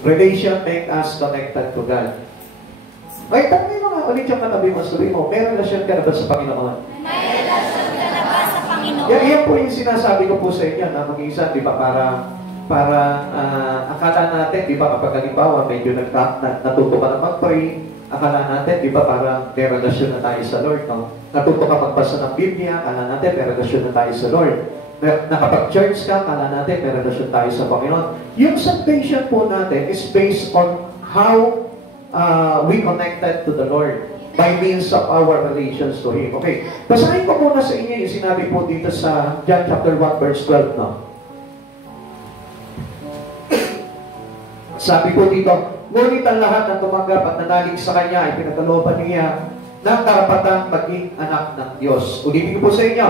Relation make us connected to God. Ay, tanongin mo nga ulit yung katabi mo, sabi mo, may relasyon ka na ba sa Panginoon? May relasyon ka na ba sa Panginoon? Yan po yung sinasabi ko po sa inyo na mag-isa, di ba, para akala natin, di ba, kapag halimbawa, medyo natuto ka na mag-pray, akala natin, di ba, parang may relasyon na tayo sa Lord, no? Natuto ka magbasa ng Biblia, akala natin, may relasyon na tayo sa Lord. Nakapag-church ka, akala natin, may relasyon tayo sa Panginoon. Yung salvation po natin is based on how we connected to the Lord by means of our relations to Him. Okay, basahin ko muna sa inyo yung sinabi po dito sa John chapter 1 verse 12, no? Sabi po dito, ngunit ang lahat ng tumanggap at nanalig sa Kanya ay pinagkalooban niya ng karapatang maging anak ng Diyos. Ulitin ko po sa inyo,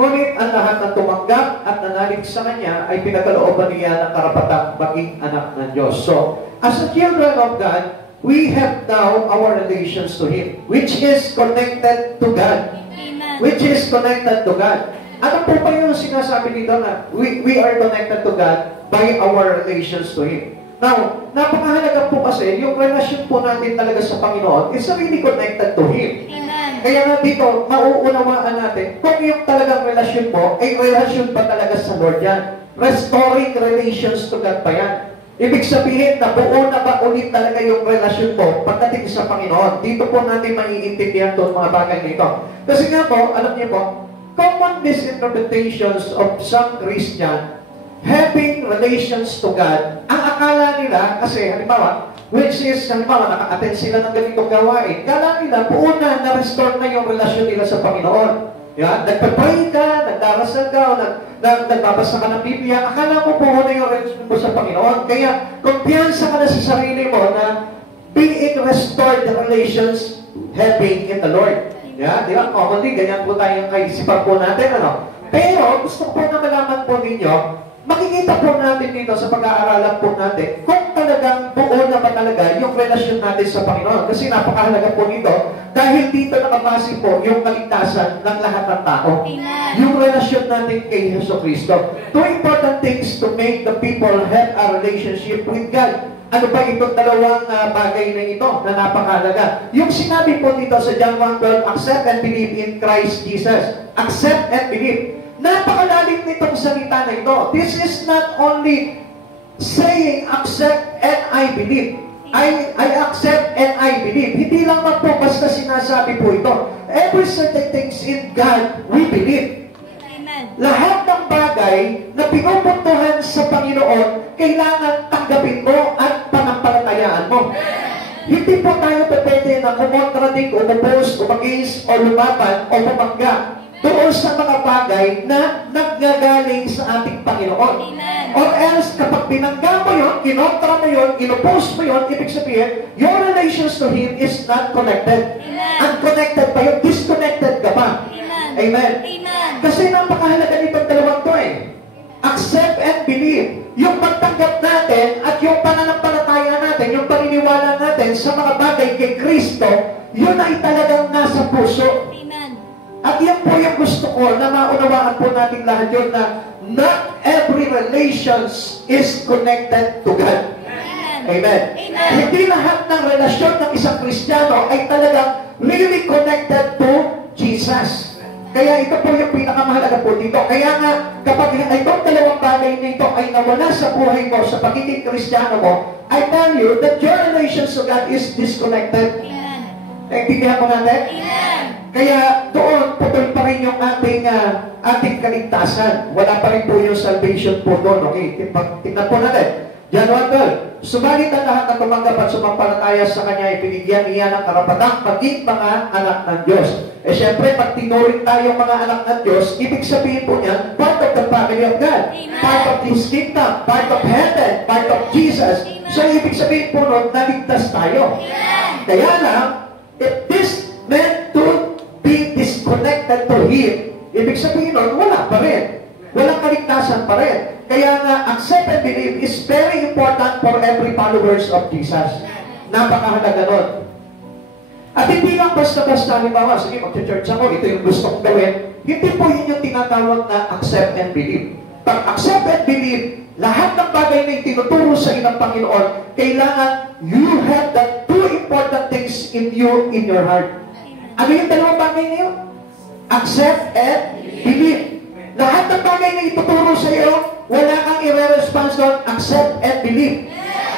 ngunit ang lahat ng tumanggap at nanalig sa Kanya ay pinagkalooban niya ng karapatang maging anak ng Diyos. So, as a children of God, we have now our relations to Him, which is connected to God. Amen. Which is connected to God. Ano po ba yung sinasabi dito na we are connected to God by our relations to Him? Now, napakahalaga po kasi yung relasyon po natin talaga sa Panginoon is really connected to Him. Amen. Kaya nga dito, mauunawaan natin kung yung talagang relasyon mo ay relasyon pa talaga sa Lord yan. Restoring relations to God pa yan. Ibig sabihin na buo na ba ulit talaga yung relasyon mo pagdating sa Panginoon? Dito po natin maiintindihan itong mga bagay nito. Kasi nga po, alam niyo po, common misinterpretations of some Christian having relations to God, ang akala nila, kasi halimbawa, which is, halimbawa, naka-attend sila ng ganitong gawain, akala nila, buo na-restore na yung relasyon nila sa Panginoon. Yan, nagpapray ka, nagdarasal ka, o nagbabasa ka ng Biblia, akala mo buo na yung relasyon mo sa Panginoon. Kaya, kumpiyansa ka na sa sarili mo na being restored the relations having in the Lord. Yan, di ba? Commonly, ganyan po tayong kaisipan po natin, ano? Pero, gusto ko po na malaman po ninyo, makikita po natin dito sa pag-aaralan po natin kung talagang buo na ba talaga yung relasyon natin sa Panginoon. Kasi napakahalaga po nito dahil dito nakabase po yung kaligtasan ng lahat ng tao. Amen. Yung relasyon natin kay Jesucristo. Two important things to make the people have a relationship with God. Ano ba itong dalawang bagay na ito na napakahalaga? Yung sinabi po dito sa John 1:12, accept and believe in Christ Jesus. Accept and believe. Napakalalim nitong salita na ito. This is not only saying accept and I believe. I accept and I believe. Hindi lang po basta sinasabi po ito. Every certain things in God, we believe. Amen. Lahat ng bagay na pinupuntuhan sa Panginoon, kailangan tanggapin mo at panampalatayaan mo. Hindi po tayo pwede na kumontradik o oppose o mag-is o lumaban o bumangga doon sa mga bagay na naggagaling sa ating Panginoon. Amen. Or else, kapag binangga mo yun, kinontra mo yun, inopose mo yun, ibig sabihin, your relations to Him is not connected. Amen. Unconnected pa yun, disconnected ka pa. Amen. Amen. Amen. Kasi napakahalaga nitong dalawang to eh. Accept and believe. Yung pagtanggap natin at yung pananampalataya natin, yung paniniwala natin sa mga bagay kay Kristo, yun ay talagang nasa puso. Amen. At yan po yung gusto ko na maunawaan po natin lahat yun na not every relations is connected to God. Amen. Amen. Hindi lahat ng relasyon ng isang Kristiyano ay talagang really connected to Jesus. Kaya ito po yung pinakamahalaga po dito. Kaya nga, kapag itong dalawang bagay na ito ay nawala sa buhay mo, sa pagiging Kristiyano mo, I tell you that your relations to God is disconnected. Amen. Naintindihan mo natin? Amen. Kaya doon, putol pa rin yung ating kaligtasan. Wala pa rin po yung salvation po doon. Okay, tingnan po natin. John 1:12. Subalit ang lahat na tumanggap at sumampalataya sa Kanya ay binigyan niya ng karapatang maging mga anak ng Diyos. Eh syempre, pag tinuring tayong mga anak ng Diyos, ibig sabihin po niyan, part of the family of God. Amen. Part of His kingdom, part of heaven, part of Jesus. Amen. So ibig sabihin po nun, naligtas tayo. Amen. Kaya lang, if this meant to be disconnected to Him, ibig sabihin nun, wala pa rin. Walang kaligtasan pa rin. Kaya nga, accept and believe is very important for every followers of Jesus. Napakahalaga nun. At hindi lang basta-basta, halimbawa, sige, mag-church ako, ito yung gusto kong gawin. Hindi po yun yung tinatawag na accept and believe. Pag accept and believe, lahat ng bagay na itinuturo sa iyo ng Panginoon, kailangan you have the two important things in you, in your heart. Ano yung dalawang bagay na yun? Accept and believe. Lahat ng bagay na ituturo sa iyo, wala kang i-response doon, accept and believe.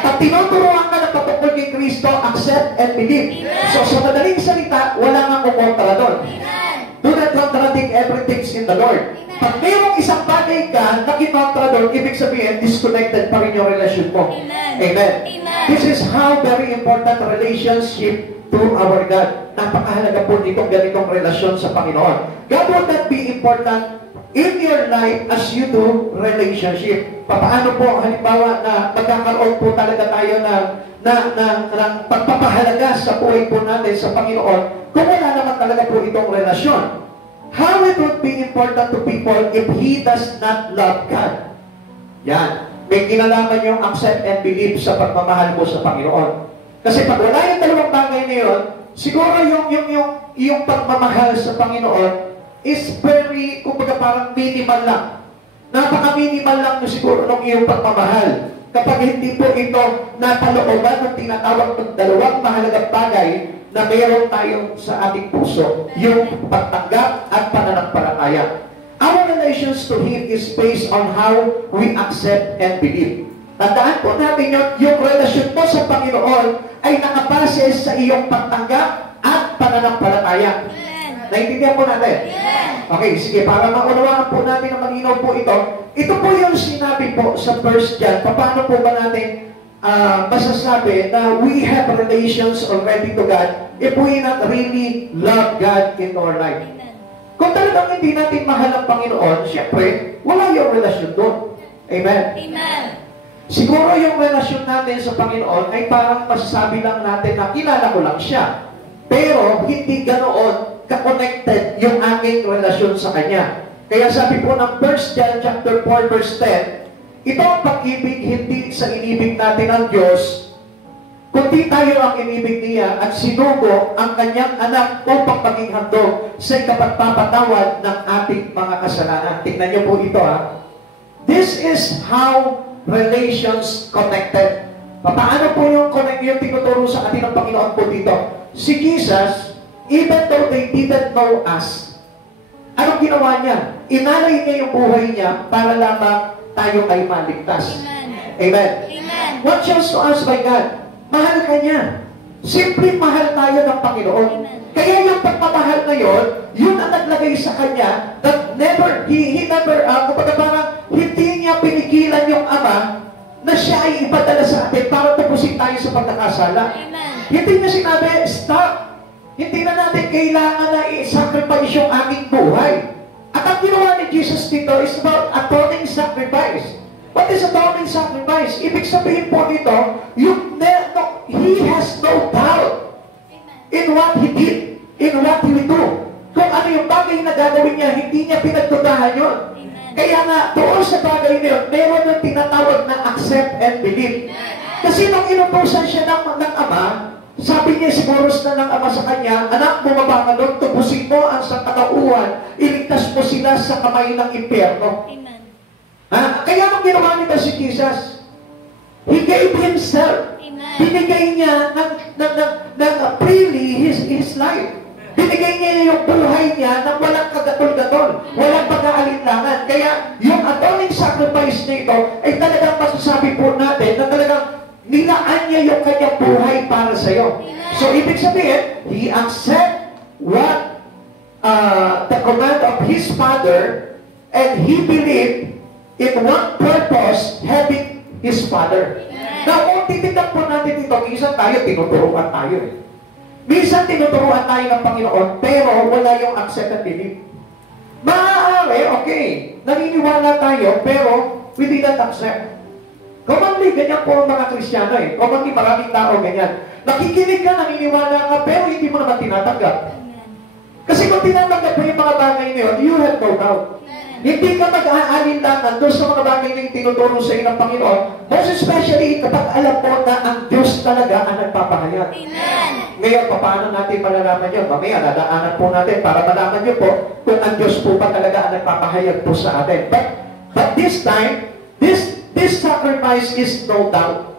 Pag tinuturuan ka ng patungkol kay Kristo, accept and believe. So sa madaling salita, wala kang kumontra doon. Do not contradict everything in the Lord. Pag mayroong isang bagay ka na kinontra doon, ibig sabihin, disconnected pa rin yung relasyon mo. Amen. This is how very important relationship to our God. Napakahalaga po nitong ganitong relasyon sa Panginoon. God will not be important in your life as you do relationship. Paano po, halimbawa, na magkakaroon po talaga tayo ng pagpapahalaga sa buhay po natin sa Panginoon kung wala naman talaga po itong relasyon. How it would be important to people if He does not love God? Yan. May kinalaman yung accept and believe sa pagmamahal mo sa Panginoon. Kasi pag wala yung dalawang bagay na yun, siguro yung pagmamahal sa Panginoon is very, kumbaga parang minimal lang. Napaka-minimal lang na siguro ng iyong pagmamahal. Kapag hindi po ito napalooban ng tinatawag ng dalawang mahalagang bagay na mayroon tayo sa ating puso, yung pagtanggap at pananampalataya. Our relations to Him is based on how we accept and believe. Tandaan po natin yung relasyon mo sa Panginoon ay nakabase sa iyong pagtanggap at pananampalataya. Naintindihan po natin? Okay, sige, para maunawaan po natin na malinaw po ito, ito po yung sinabi po sa 1 John. Paano po ba natin masasabi na we have relations already to God if we not really love God in our life? Kung talagang hindi natin mahal ang Panginoon, syempre, wala yung relasyon doon. Amen? Amen. Siguro yung relasyon natin sa Panginoon ay parang masasabi lang natin na kilala ko lang siya. Pero hindi ganoon ka-connected yung aking relasyon sa Kanya. Kaya sabi po ng 1 John chapter 4 verse 10, ito ang pag-ibig hindi sa inibig natin ang Diyos, kundi tayo ang inibig niya at sinugo ang Kanyang anak upang maging handog sa ikapagpapatawad ng ating mga kasalanan. Tingnan niyo po ito ha. This is how relations connected. Paano po yung tinuturo sa atin ng Panginoon po dito? Si Jesus, even though they didn't know us, anong ginawa niya? Inalay niya yung buhay niya para lamang tayo ay maligtas. Amen. Amen. What shows to us by God? Mahal ka niya. Simple mahal tayo ng Panginoon. Amen. Kaya yung pagmamahal na yun, yun ang naglagay sa Kanya that never, he never, kumbaga parang hindi niya pinigilan yung Ama na siya ay ipadala sa atin para tapusin tayo sa pagkakasala. Amen. Hindi niya sinabi, stop. Hindi na natin kailangan na i-sacrifice yung aking buhay. At ang ginawa ni Jesus dito is about atoning sacrifice. What is atoning sacrifice? Ibig sabihin po dito, He has no doubt in what He did, in what He will do. Kung ano yung bagay na gagawin niya, hindi niya pinagdudahan yun. Kaya nga, doon sa bagay na yun, meron yung tinatawag na accept and believe. Kasi nung inutusan siya ng Ama, sabi niya siguro na ng Ama sa kanya, anak, bumaba ka doon, tubusin mo ang sangkatauhan, iligtas mo sila sa kamay ng impyerno. Kaya nung ginawa nito si Jesus, He gave Himself. Binigay niya ng freely His life. Binigay niya yung buhay niya ng walang kagatol-gatol, walang pag-aalinlangan. Kaya yung atoning sacrifice na ito ay talagang masasabi po natin na talagang nilaan niya yung kanyang buhay para sa iyo. So, ibig sabihin, He accept what the command of His Father and He believed in one purpose having His Father. Now, kung titignan po natin ito, minsan tayo, tinuturuan tayo eh. Minsan tinuturuan tayo ng Panginoon, pero wala yung accept and believe. Maaari, okay, naniniwala tayo, pero we didn't accept. Commonly, ganyan po ang mga Kristiyano eh. Commonly, maraming tao ganyan. Nakikinig ka, naniniwala ka, pero hindi mo naman tinatanggap. Kasi kung tinatanggap mo yung mga bagay na yun, you have no doubt. Hindi ka mag-aalinlangan doon sa mga bagay na yung tinuturo sa iyo ng Panginoon. Most especially kapag alam mo na ang Diyos talaga ang nagpapahayag. Amen. Ngayon, paano natin malalaman yun? Mamaya, nadaanan po natin para malaman nyo po kung ang Diyos po ba talaga ang nagpapahayag po sa atin. But this time, this this sacrifice is no doubt.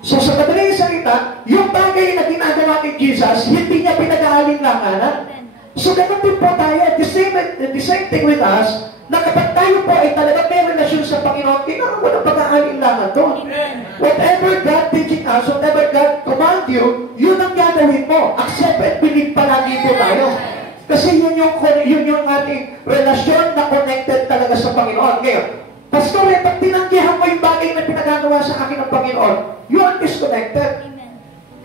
So sa madaling salita, yung bagay na ginagawa ni Jesus, hindi niya pinag-aalinlanganan. So ganun din po tayo. The same thing with us, na kapag tayo po ay talaga may relasyon sa Panginoon, kailangan walang pag-aalinlangan doon. Whatever God teaching us, whatever God command you, yun ang gagawin mo. Accept and believe palagi po tayo. Kasi yun yung ating relasyon na connected talaga sa Panginoon. Ngayon, Pastor, pag tinanggihan mo yung bagay na pinagagawa sa akin ng Panginoon, you are disconnected.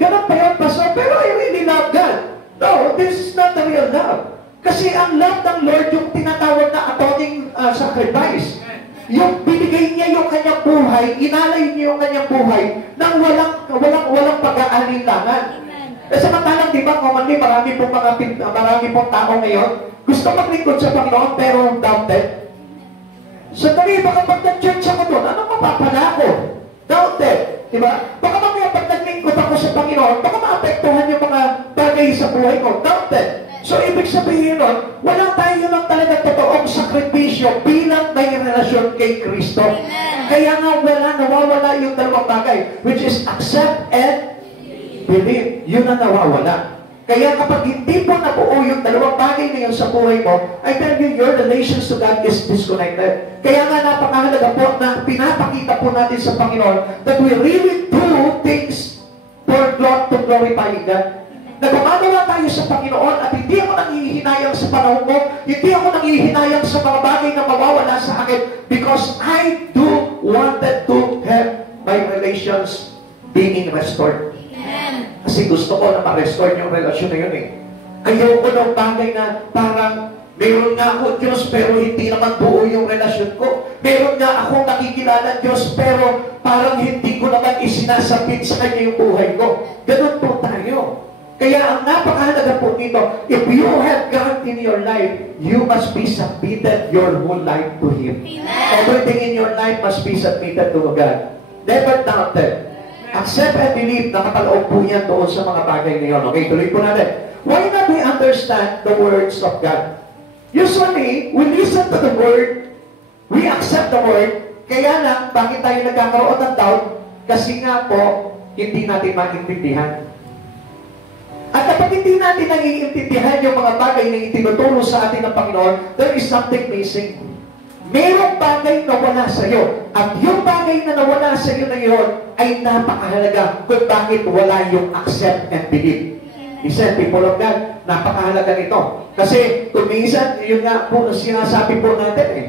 Ganun pa yun, Pastor, pero I really love God. No, this is not the real love. Kasi ang love ng Lord, yung tinatawag na atoning sacrifice. Yung binigay niya yung kanyang buhay, inalay niya yung kanyang buhay nang walang pag-aalinlangan. Samantalang, di ba, commonly, marami pong tao ngayon, gusto maglingkod sa Panginoon, pero doubted. So, dali, baka pag nag-church ako doon, anong mapapala ako? Doubted. Di ba? Baka mamaya pag naglingkod ako sa Panginoon, baka maapektuhan yung mga bagay sa buhay ko. Doubted. So, ibig sabihin nun, wala tayo lang talaga totoong sakripisyo bilang may relasyon kay Kristo. Kaya nga nawawala yung dalawang bagay, which is accept and believe. Yun ang nawawala. Kaya kapag hindi po nabuo yung dalawang bagay na yun sa buhay mo, I tell you, your relations to God is disconnected. Kaya nga napakahalaga po na pinapakita po natin sa Panginoon that we really do things for God to glorify God. Na gumagawa tayo sa Panginoon at hindi ako nangihinayang sa panahon mo, hindi ako nangihinayang sa mga bagay na mawawala sa akin because I do wanted to have my relations being restored. Amen. Kasi gusto ko na ma-restore yung relasyon na yun eh. Ayoko ng bagay na parang meron nga ako Diyos pero hindi naman buo yung relasyon ko. Meron nga akong nakikilala Diyos pero parang hindi ko naman isinasapit sa Kanya yung buhay ko. Ganun po tayo. Kaya ang napakahalaga po nito, if you have God in your life, you must be submitted your whole life to Him. Amen. Everything in your life must be submitted to God. Never doubted. Accept and believe na kapaloob po yan doon sa mga bagay na yun. Okay, tuloy po natin. Why not we understand the words of God? Usually, we listen to the Word, we accept the Word, kaya lang, bakit tayo nagkakaroon ng doubt? Kasi nga po, hindi natin maintindihan. At kapag hindi natin naiintindihan yung mga bagay na itinuturo sa atin ng Panginoon, there is something missing. Merong bagay na wala sa iyo. At yung bagay na nawala sa iyo na yun ay napakahalaga kung bakit wala yung accept and believe. Listen, people of God, napakahalaga nito. Kasi kung minsan, yun nga po sinasabi po natin eh,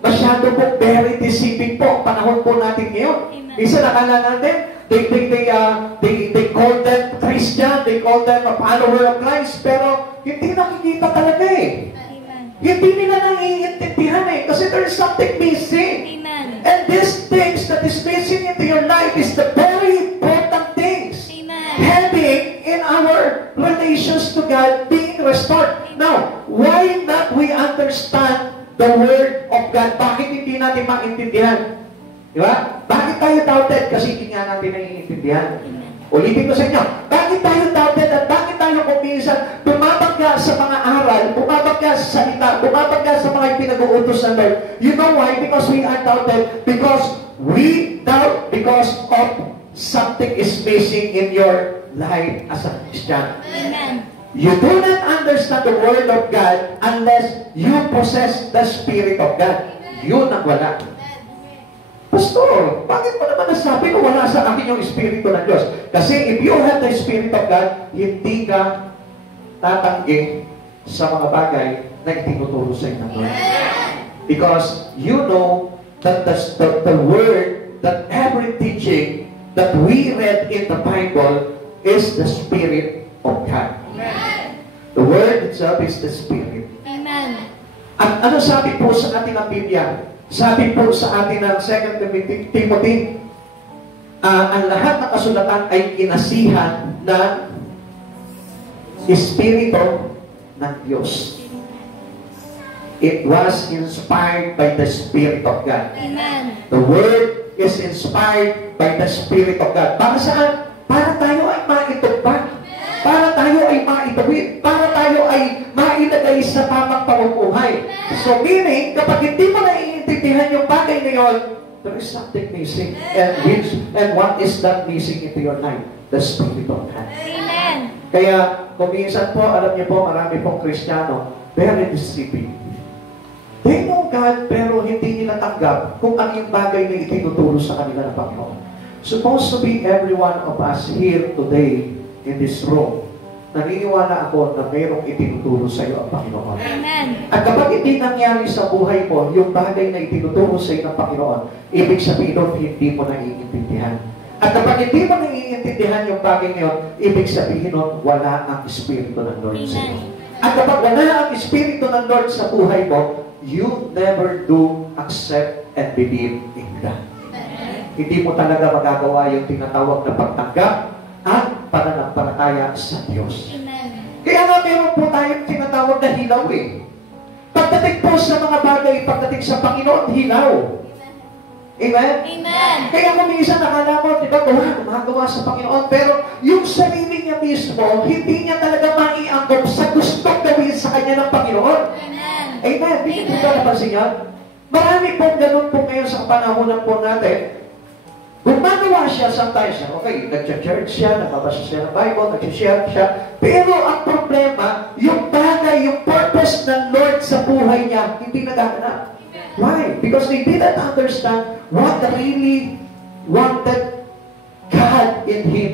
masyado po very deceiving po panahon po natin ngayon. Minsan nakala natin, they call them Christian, they call them a follower of Christ, pero hindi nakikita talaga eh. Amen. Hindi nila naiintindihan eh, kasi there is something missing. Amen. And these things that is missing into your life is the very important things. Amen. Having in our relations to God being restored. Now, why not we understand the Word of God? Bakit hindi natin maintindihan? Diba? Bakit tayo doubted? Kasi hindi nga natin naiintindihan. Ulitin ko sa inyo, bakit tayo doubted at bakit tayo kung minsan bumabagya sa mga aral, bumabagya sa salita, bumabagya sa mga pinag-uutos ng Lord? You know why? Because we are doubted. Because we doubt because of something is missing in your life as a Christian. Amen. You do not understand the Word of God unless you possess the Spirit of God. Yun ang wala. Pastor, bakit mo naman nasabi na wala sa akin yung Espiritu ng Diyos? Kasi if you have the Spirit of God, hindi ka tatanggi sa mga bagay na itinuturo sa inyo ng Lord. Because you know that the Word, that every teaching that we read in the Bible is the Spirit of God. Amen. The Word itself is the Spirit. Amen. At ano sabi po sa ating ng Biblia? Sabi po sa atin ng 2 Timothy, ang lahat ng kasulatan ay kinasihan ng Espiritu ng Diyos. It was inspired by the Spirit of God. Amen. The Word is inspired by the Spirit of God. Para saan? Para tayo ay maitugpad. Para tayo ay maitawid. Para tayo ay mailagay sa tamang pamumuhay. So meaning, kapag hindi mo naiintindihan yung bagay na yun, there is something missing. And what is that missing into your life? The Spirit of God. Amen. Kaya, kung minsan po, alam niyo po, marami pong Kristiyano, very deceiving. They know God, pero hindi nila tanggap kung ano yung bagay na itinuturo sa kanila ng Panginoon. Supposed to be every one of us here today in this room, naniniwala ako na mayroong itinuturo sa iyo ang Panginoon. Amen. At kapag hindi nangyari sa buhay mo, yung bagay na itinuturo sa iyo ng Panginoon, ibig sabihin nun, hindi mo naiintindihan. At kapag hindi mo naiintindihan yung bagay na yun, ibig sabihin nun, wala ang Espiritu ng Lord sa iyo. At kapag wala ang Espiritu ng Lord sa buhay mo, you never do accept and believe in God. Hindi mo talaga magagawa yung tinatawag na pagtanggap at pananampalataya sa Diyos. Amen. Kaya nga meron po tayong tinatawag na hilaw eh. Pagdating po sa mga bagay, pagdating sa Panginoon, hilaw. Amen? Amen. Kaya kung minsan nakala mo, di ba, gumagawa sa Panginoon, pero yung sarili niya mismo, hindi niya talaga maiangkop sa gustong gawin sa kanya ng Panginoon. Amen. Amen. Hindi po ba napansin niya? Marami pong ganun po ngayon sa panahonan po natin. Gumagawa siya sometimes, okay, nag-church siya, nagbabasa siya ng Bible, nag-share siya, pero ang problema, yung bagay, yung purpose ng Lord sa buhay niya, hindi nagaganap. Why? Because they didn't understand what really wanted God in him.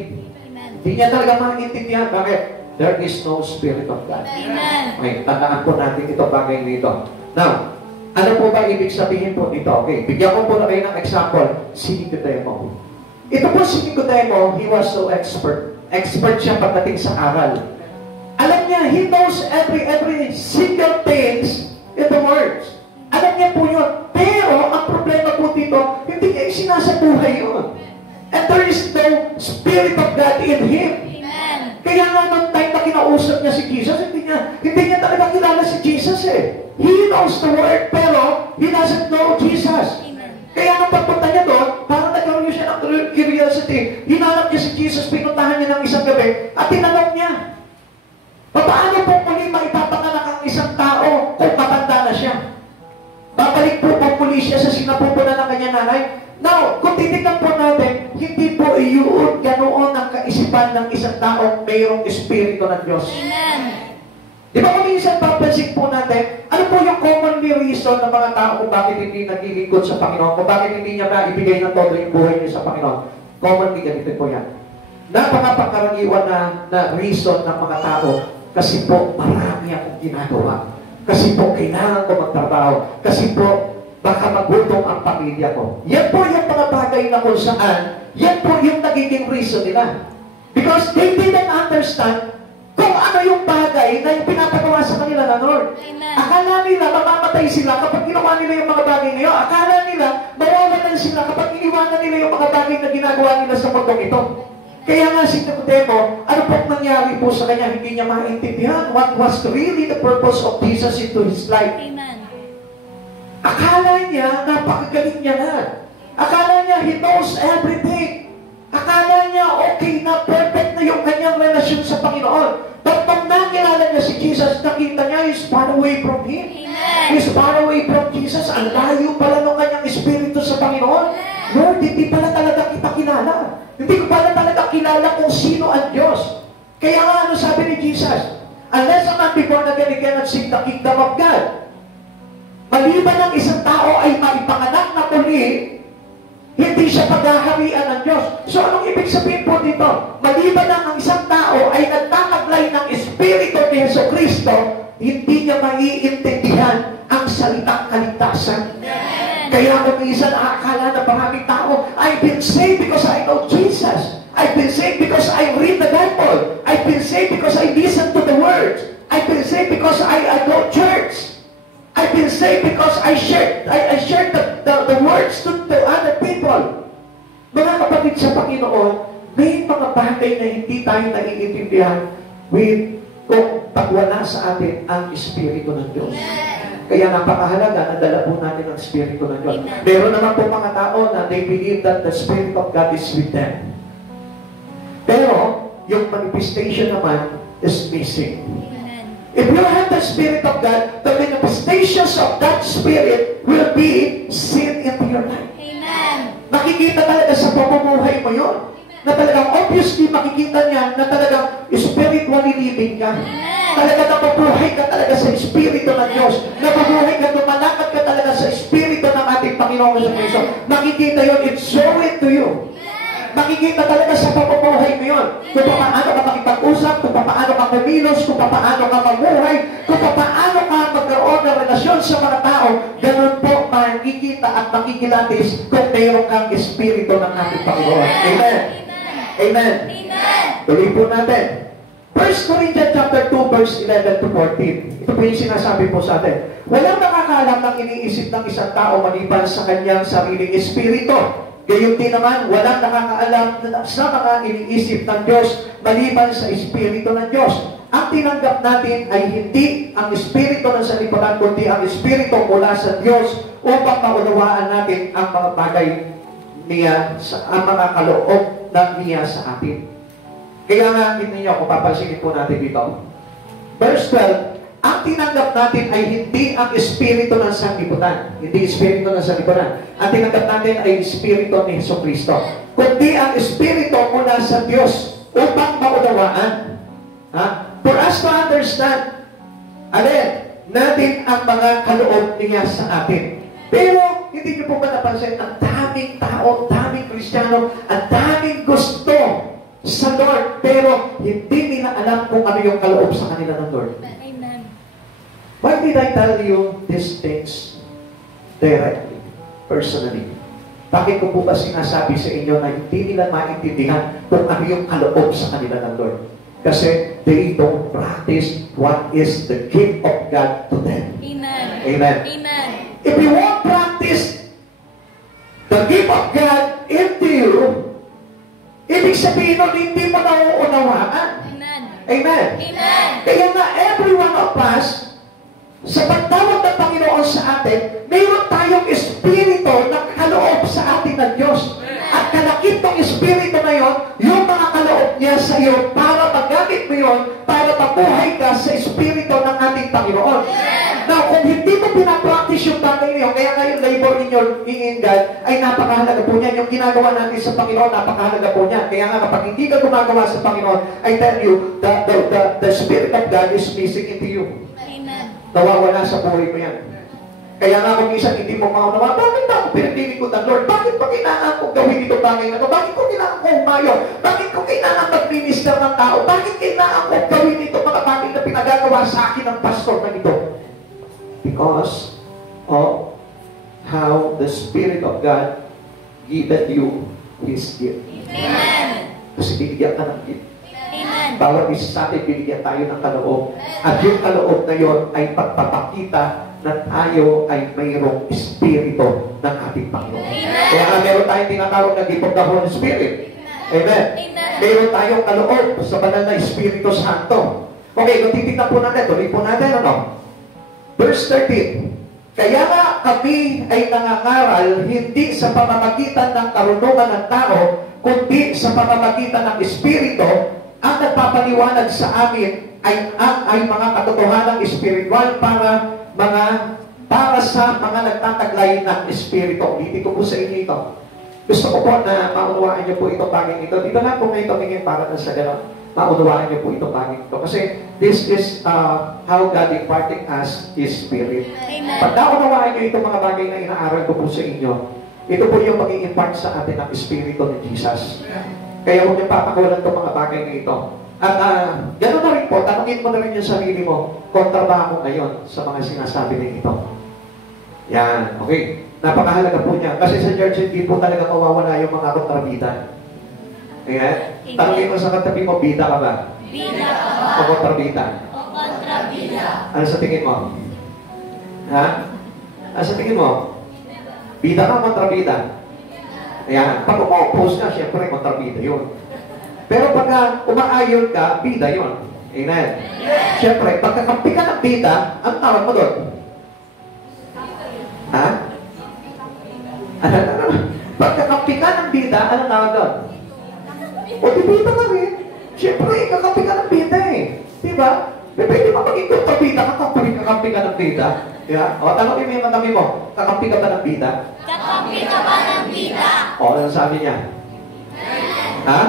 Amen. Hindi niya talaga maintindihan. Bakit? There is no Spirit of God. Amen. Okay, tandaan po natin ito bagay nito. Now, ano po ba ibig sabihin po dito? Okay, bigyan ko po na kayo ng example. Si Nicodemo. Ito po si Nicodemo, he was so expert. Expert siya pagdating sa aral. Alam niya, he knows every single things in the words. Alam niya po yun. Pero, ang problema po dito, hindi niya isinasabuhay yun. And there is no Spirit of God in him. Amen. Kaya nga nung time na kinausap niya si Jesus, hindi niya talaga kilala si Jesus eh. He knows the Word, pero he doesn't know Jesus. Amen. Kaya nung pagpunta niya doon, parang nagkaroon siya ng curiosity. Hinanap niya si Jesus, pinuntahan niya ng isang gabi, at tinanong niya, paano po muli maipapanganak ang isang tao kung matanda na siya? Babalik po muli siya sa sinapupunan ng kanyang nanay? Now, kung titignan po natin, hindi po iyon ganoon ang kaisipan ng isang taong mayroong Espiritu ng Diyos. Amen. Di ba kung minsan papansin po natin, ano po yung commonly reason ng mga tao kung bakit hindi naglilingkod sa Panginoon, kung bakit hindi niya maibigay ng todo yung buhay niya sa Panginoon? Commonly, ganito po yan. Napakakaraniwan na reason ng mga tao, kasi po marami akong ginagawa. Kasi po kailangan ko magtrabaho. Kasi po baka magutom ang pamilya ko. Yan po yung mga bagay na kung saan, yan po yung nagiging reason nila. Because they didn't understand kung ano yung bagay na yung pinapagawa sa kanila ng Lord. Amen. Akala nila mamamatay sila kapag ginawa nila yung mga bagay na yun. Akala nila mawawalan sila kapag iniwanan nila yung mga bagay na ginagawa nila sa mundong ito. Kaya nga si Nicodemo, ano pong nangyari po sa kanya, hindi niya maintindihan what was really the purpose of Jesus into his life. Amen. Akala niya, napakagaling niya na. Akala niya, he knows everything. Akala niya, okay na, perfect na yung kanyang relasyon sa Panginoon. But pag nakilala niya si Jesus, nakita niya, he's far away from Him. Amen. He's far away from Jesus. Ang layo pala ng kanyang espiritu sa Panginoon. Lord, hindi pala talaga kita kilala. Hindi ko pala talaga kilala kung sino ang Diyos. Kaya nga, ano sabi ni Jesus? Unless a man be born again, he cannot see the kingdom of God. Maliban ng isang tao ay maipanganak na muli, hindi siya paghaharian ng Diyos. So, anong ibig sabihin po dito? Maliban ng ang isang tao ay nagtataglay ng Espiritu ni Jesucristo, hindi niya maiintindihan ang salitang kaligtasan. Kaya kung minsan akala na maraming tao, I've been saved because I know Jesus. I've been saved because I read the Bible. I've been saved because I listen to the words. I've been saved because I go to church. I've been saved because I shared the words to other people. Mga kapatid sa Panginoon, may mga bagay na hindi tayo naiintindihan kung pagwala sa atin ang Espiritu ng Diyos. Kaya napakahalaga na dala po natin ang Espiritu ng Diyos. Meron naman po mga tao na they believe that the Spirit of God is with them. Pero, yung manifestation naman is missing. If you have the Spirit of God, the manifestations of that Spirit will be seen into your life. Amen. Makikita talaga sa pamumuhay mo yun. Na talagang obviously makikita niya na talagang spiritually living ka. Talaga napabuhay ka talaga sa Espiritu ng Diyos. Napabuhay ka, lumalakad ka talaga sa Espiritu ng ating Panginoong Jesucristo. Makikita yun, it's shown to you. Makikita talaga sa pamumuhay mo yun. Kung paano ka makipag-usap, kung paano ka kumilos, kung paano ka mamuhay, kung paano ka magkaroon ng relasyon sa mga tao, ganun po makikita at makikilatis kung mayroon kang Espiritu ng ating Panginoon. Amen. Amen. Tuloy po natin. 1 Corinthians chapter 2, verse 11 to 14. Ito po yung sinasabi po sa atin. Walang nakakalam ng iniisip ng isang tao maliban sa kanyang sariling espiritu. Gayon din naman, walang nakakaalam sa mga iniisip ng Diyos maliban sa espiritu ng Diyos. Ang tinanggap natin ay hindi ang espiritu ng sanlibutan, kundi ang espiritu mula sa Diyos upang maunawaan natin ang mga bagay niya, ang mga kaloob ng niya sa atin. Kaya nga, hindi niyo, kung papansinin po natin dito. Verse 12, ang tinanggap natin ay hindi ang espiritu ng sanlibutan. Hindi espiritu ng sanlibutan. Ang tinanggap natin ay espiritu ni Jesucristo. Kundi ang espiritu mula sa Diyos upang maunawaan. For us to understand, natin ang mga kaloob niya sa atin. Pero, hindi niyo po ba napansin, ang daming tao, daming Kristiyano, ang daming gusto sa Lord, pero hindi nila alam kung ano yung kaloob sa kanila ng Lord. Amen. Why did I tell you these things directly, personally? Bakit ko po ba sinasabi sa inyo na hindi nila maintindihan kung ano yung kaloob sa kanila ng Lord? Kasi they don't practice what is the gift of God to them. Amen. Amen. Amen. If you won't practice the gift of God into you, ibig sabihin nun, hindi mo nauunawaan. Amen. Amen. Amen. Kaya nga, every one of us, sa pagtawag ng Panginoon sa atin, mayroon tayong espiritu na kaloob sa atin ng Diyos. At kalakip ng espiritu na yon, yung mga kaloob niya sa iyo, para magamit mo yon, para mabuhay ka sa espiritu ng ating Panginoon. Now, kung hindi mo pinapractice yung bagay niyo, kaya nga yung labor ninyo in God, ay napakahalaga po niyan. Yung ginagawa natin sa Panginoon, napakahalaga po niyan. Kaya nga kapag hindi ka gumagawa sa Panginoon, I tell you, the Spirit of God is missing into you. Amen. Nawawala sa buhay mo yan. Kaya nga kung minsan hindi mo maunawa, bakit ba ako pinagdinig ng Lord? Bakit ba kailangan kong gawin ito bagay na ito? Bakit ko kailangan kong umayo? Bakit ko kailangan mag-minister ng tao? Bakit kailangan kong gawin ito mga bagay na pinagagawa sa akin ng pastor na ito? Because of how the Spirit of God given you His gift. Amen. Kasi binigyan ka ng gift. Amen. Bawat isa sa atin, binigyan tayo ng kaloob. At yung kaloob na yon ay pagpapakita na tayo ay mayroong espiritu ng ating Panginoon. Kaya nga meron tayong tinatawag na gift of the Holy Spirit. Amen. Meron tayong kaloob sa banal na Espiritu Santo. Okay, kung titignan po natin, tuloy po natin, ano? Verse 13. Kaya nga kami ay nangangaral hindi sa pamamagitan ng karunungan ng tao, kundi sa pamamagitan ng Espiritu. Ang nagpapaliwanag sa amin ay mga katotohanang espiritual para sa mga nagtataglay ng Espiritu. Ulitin ko po sa inyo ito. Gusto ko po na maunawaan niyo po itong bagay ito. Dito lang po ngayon tumingin para na sa gano'n. Maunawaan niyo po itong bagay ito. Kasi this is how God imparting us His Spirit. Amen. Pag naunawaan niyo itong mga bagay na inaaral ko po sa inyo, ito po yung mag-i-impart sa atin ng Espiritu ni Jesus. Kaya huwag niyo papakulan itong mga bagay na ito. At gano'n na rin po, tanungin mo na rin yung sarili mo, kontra ba ako ngayon sa mga sinasabi na ito? Yan, okay. Napakahalaga po niya. Kasi sa church, hindi po talaga mawawala yung mga kontrabida. Ayan? Tanungin mo sa katabi mo, bida ka ba? Bida ka ba? O kontrabida? O kontrabida? Ano sa tingin mo? Ha? Ano sa tingin mo? Bida ka o kontrabida? Ayan. Pag umu-oppose ka, syempre kontrabida yun. Pero pagka umaayon ka, bida yun. Amen. Siyempre, pagkakampi ka ng bida, ang tawag mo doon? Ha? Ano? Pagkakampi ka ng bida, anong tawag doon? O di bida ka rin. Siyempre, kakampi ka ng bida eh. Diba? Pwede pa maging kontrabida ka kapag kakampi ka ng bida. Yeah? O, tanongin mo yung katabi mo, kakampi ka ba ng bida? Kakampi ka ba ng bida? O, ano sabi niya? Ha?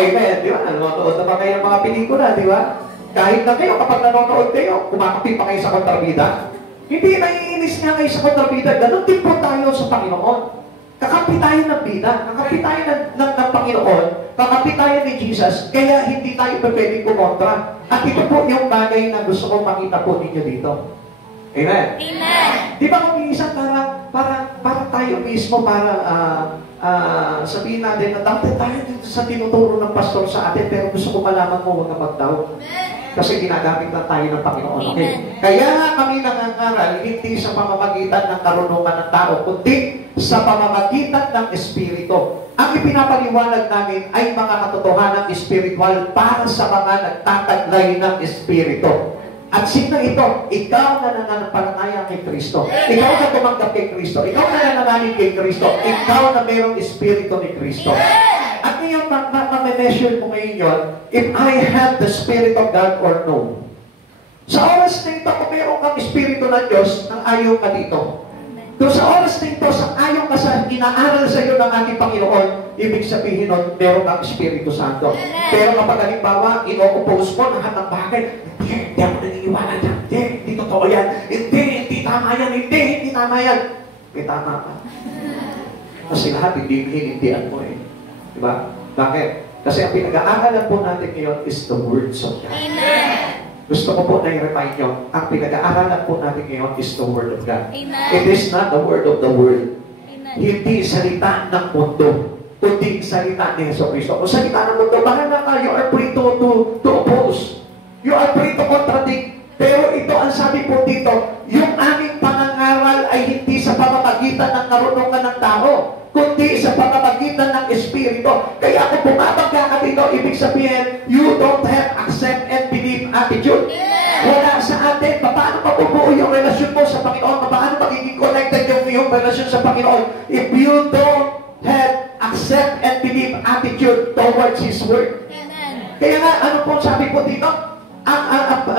Amen. Di ba? Nanonood na ba kayo ng mga pelikula, di ba? Kahit na kayo, kapag nanonood kayo, kumakampi pa kayo sa kontrabida. Hindi naiinis nga kayo sa kontrabida. Ganon din po tayo sa Panginoon. Kakampi tayo ng bida. Kakampi tayo ng Panginoon. Kakampi tayo ni Jesus. Kaya hindi tayo pwedeng kumontra. At ito po yung bagay na gusto kong makita po ninyo dito. Amen. Amen. Di ba kung minsan para tayo mismo sabihin natin na dati tayo dito sa tinuturo ng pastor sa atin, pero gusto ko malaman mo huwag ka mag-doubt. Kasi ginagamit na tayo ng Panginoon. Okay? Kaya nga kami nangangaral, hindi sa pamamagitan ng karunungan ng tao, kundi sa pamamagitan ng Espiritu. Ang ipinapaliwanag namin ay mga katotohanan espiritual para sa mga nagtataglay ng Espiritu. At sino ito? Ikaw na nananampalataya kay Kristo. Ikaw na tumanggap kay Kristo. Ikaw na nananalig kay Kristo. Ikaw na mayroong Espiritu ni Kristo. At ngayon, ma-measure mo ngayon yun, if I have the Spirit of God or no. Sa oras na ito, kung mayroong kang Espiritu ng Diyos, nang ayaw ka dito. Kung sa oras na ito, sa ayaw ka sa inaaral sa iyo ng ating Panginoon, ibig sabihin nun, meron kang Espiritu Santo. Pero kapag halimbawa, ino-oppose mo lahat ng bagay, hindi ako naniniwala dyan, hindi totoo yan, hindi tama yan, hindi tama yan. May tama ka. Kasi lahat hindi hinindihan mo eh. Diba? Bakit? Kasi ang pinag-aaralan po natin ngayon is the words of God. Amen. Gusto ko po na i-remind nyo, ang pinag-aaralan po natin ngayon is the Word of God. Amen. It is not the word of the world. Amen. Hindi salita ng mundo, kundi salita ni Yeso Cristo. Kung salita ng mundo, bahala ka, you are free to oppose. You are free to contradict. Pero ito ang sabi po dito, yung aming pangangaral ay hindi sa pamamagitan ng karunungan ng tao, kundi sa pamamagitan ng Espiritu. Kaya kung bumabagka ka dito, ibig sabihin, you don't have accept and believe attitude. Wala sa atin, paano mabubuo yung relasyon mo sa Panginoon? Paano magiging connected yung relasyon sa Panginoon? If you don't have accept and believe attitude towards His Word. Kaya nga, ano po sabi po dito?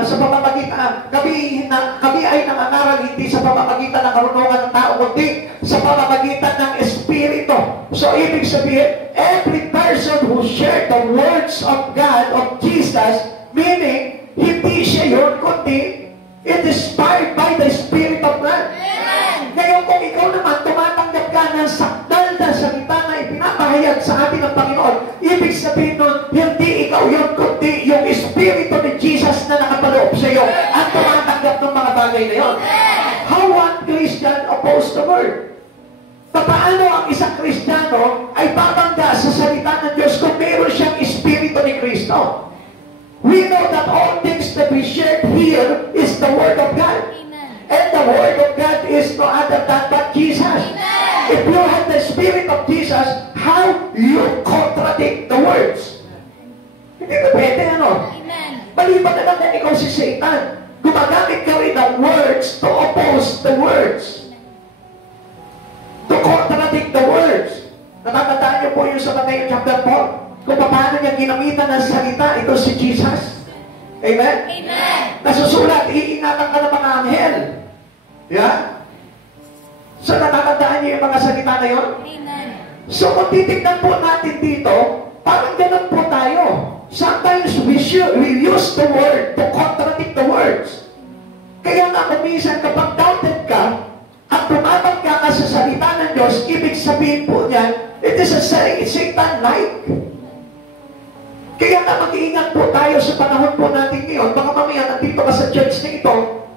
Sa pamamagitan, kami ay nangangaral hindi sa pamamagitan ng karunungan ng tao, kundi sa pamamagitan ng Espiritu. So, ibig sabihin, every person who shared the words of God, of Jesus, meaning, hindi siya yun, kundi it is inspired by the Spirit of God. Ngayon, kung ikaw naman tumatanggap ka ng sakdal na salita na ipinapahayag sa atin ng Panginoon, ibig sabihin nun, hindi ikaw yun, kundi yung Espiritu ni Jesus na nakapaloob sa iyo at tumatanggap ng mga bagay na yun. How one Christian oppose the Word? Paano ang isang Kristiyano ay babangga sa salita ng Diyos kung meron siyang Espiritu ni Kristo? We know that all things that we shared here is the Word of God. And the Word of God is no other than but Jesus. If you have the Spirit of Jesus, how you contradict the words? Hindi ba pwede, ano? Maliban na lang na ikaw si Satan. Gumagamit ka rin ng words to oppose the words. To contradict the words. Natatandaan niyo po yung sa Matthew chapter 4. Kung paano niya ginamitan ng salita, ito si Jesus. Amen? Amen. Nasusulat, iingatan ka ng mga anghel. Yeah? So, natatandaan niyo yung mga salita na yun? Amen. So, kung titignan po natin dito, parang ganun po tayo. Sometimes we use the word to contradict the words. Kaya nga, kung minsan kapag doubted ka, at tumabag ka sa salita ng Diyos, ibig sabihin po niyan, it is a Satan-like. Kaya nga mag-iingat po tayo sa panahon po natin ngayon. Baka mamaya nandito ka sa church na ito,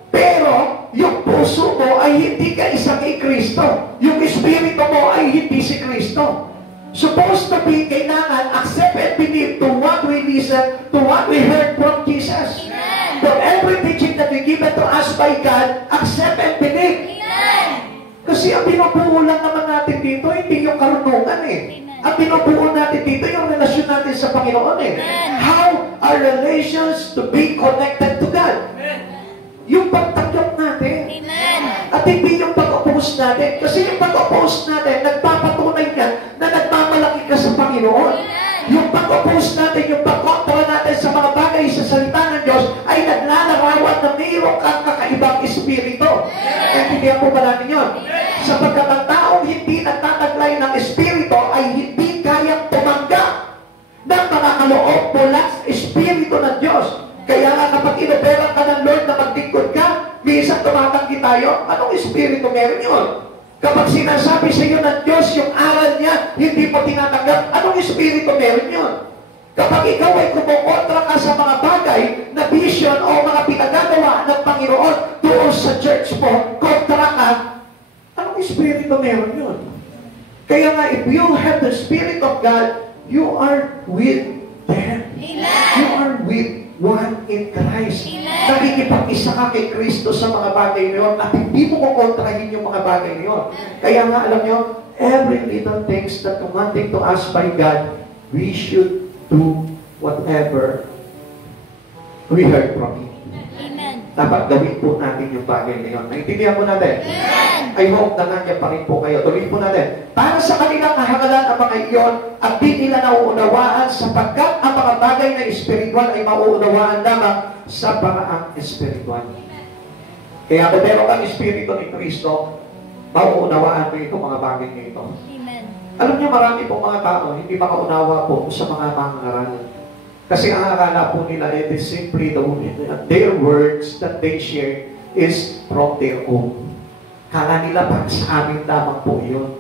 pero yung puso mo ay hindi ka isa kay Kristo. Yung espiritu mo ay hindi si Kristo. Supposed to be, kailangan accept and believe to what we listen, to what we heard from Jesus. Amen. For every teaching that we given to us by God, accept and believe. Amen. Kasi ang binubuo lang naman natin dito, hindi yung karunungan eh. Ang binubuo natin dito, yung relasyon natin sa Panginoon eh. How are relations to be connected to God? Yung pagtanggap natin. Amen. At hindi yung pag-oppose natin. Kasi yung pag-oppose natin, nagpapatunay ka na nagmamalaki ka sa Panginoon. Yung pag-oppose natin, yung pag-kontra natin sa mga bagay sa salita ng Diyos, ay naglalarawan na mayroon kang kakaibang espiritu. Naintindihan po ba natin yun? Sapagkat ang taong hindi nagtataglay ng espiritu ay hindi kayang tumanggap ng mga kaloob mula sa espiritu ng Diyos. Kaya nga kapag inopera ka ng Lord na maglingkod ka, minsan tumatanggi tayo, anong espiritu meron yun? Kapag sinasabi sa iyo ng Diyos yung aral niya, hindi mo tinatanggap, anong espiritu meron yun? Kapag ikaw ay kumukontra ka sa mga bagay na vision o mga pinagagawa ng Panginoon doon sa church mo, kontra ka, anong espiritu meron yun? Kaya nga, if you have the Spirit of God, you are with them. You are with one in Christ. Nakikipag-isa ka kay Kristo sa mga bagay na yun at hindi mo kukontrahin yung mga bagay na yun. Kaya nga, alam nyo, every little things that commanding to us by God, we should do whatever we heard from Him. Amen. Dapat gawin po natin yung bagay na yun. Naintindihan po natin? Amen. I hope na nandiyan pa rin po kayo. Tuloy po natin. Para sa kanilang kahangalan ang mga iyon at di nila nauunawaan sapagkat ang mga bagay na espiritual ay mauunawaan lamang sa paraang espiritual. Kaya kung meron kang espiritu ni Kristo, mauunawaan mo ito mga bagay na ito. Amen. Alam niyo, marami pong mga tao hindi makaunawa po sa mga pangaral. Kasi ang akala po nila, it is simply their words that they share is from their own. Kala nila para sa amin lamang po yun.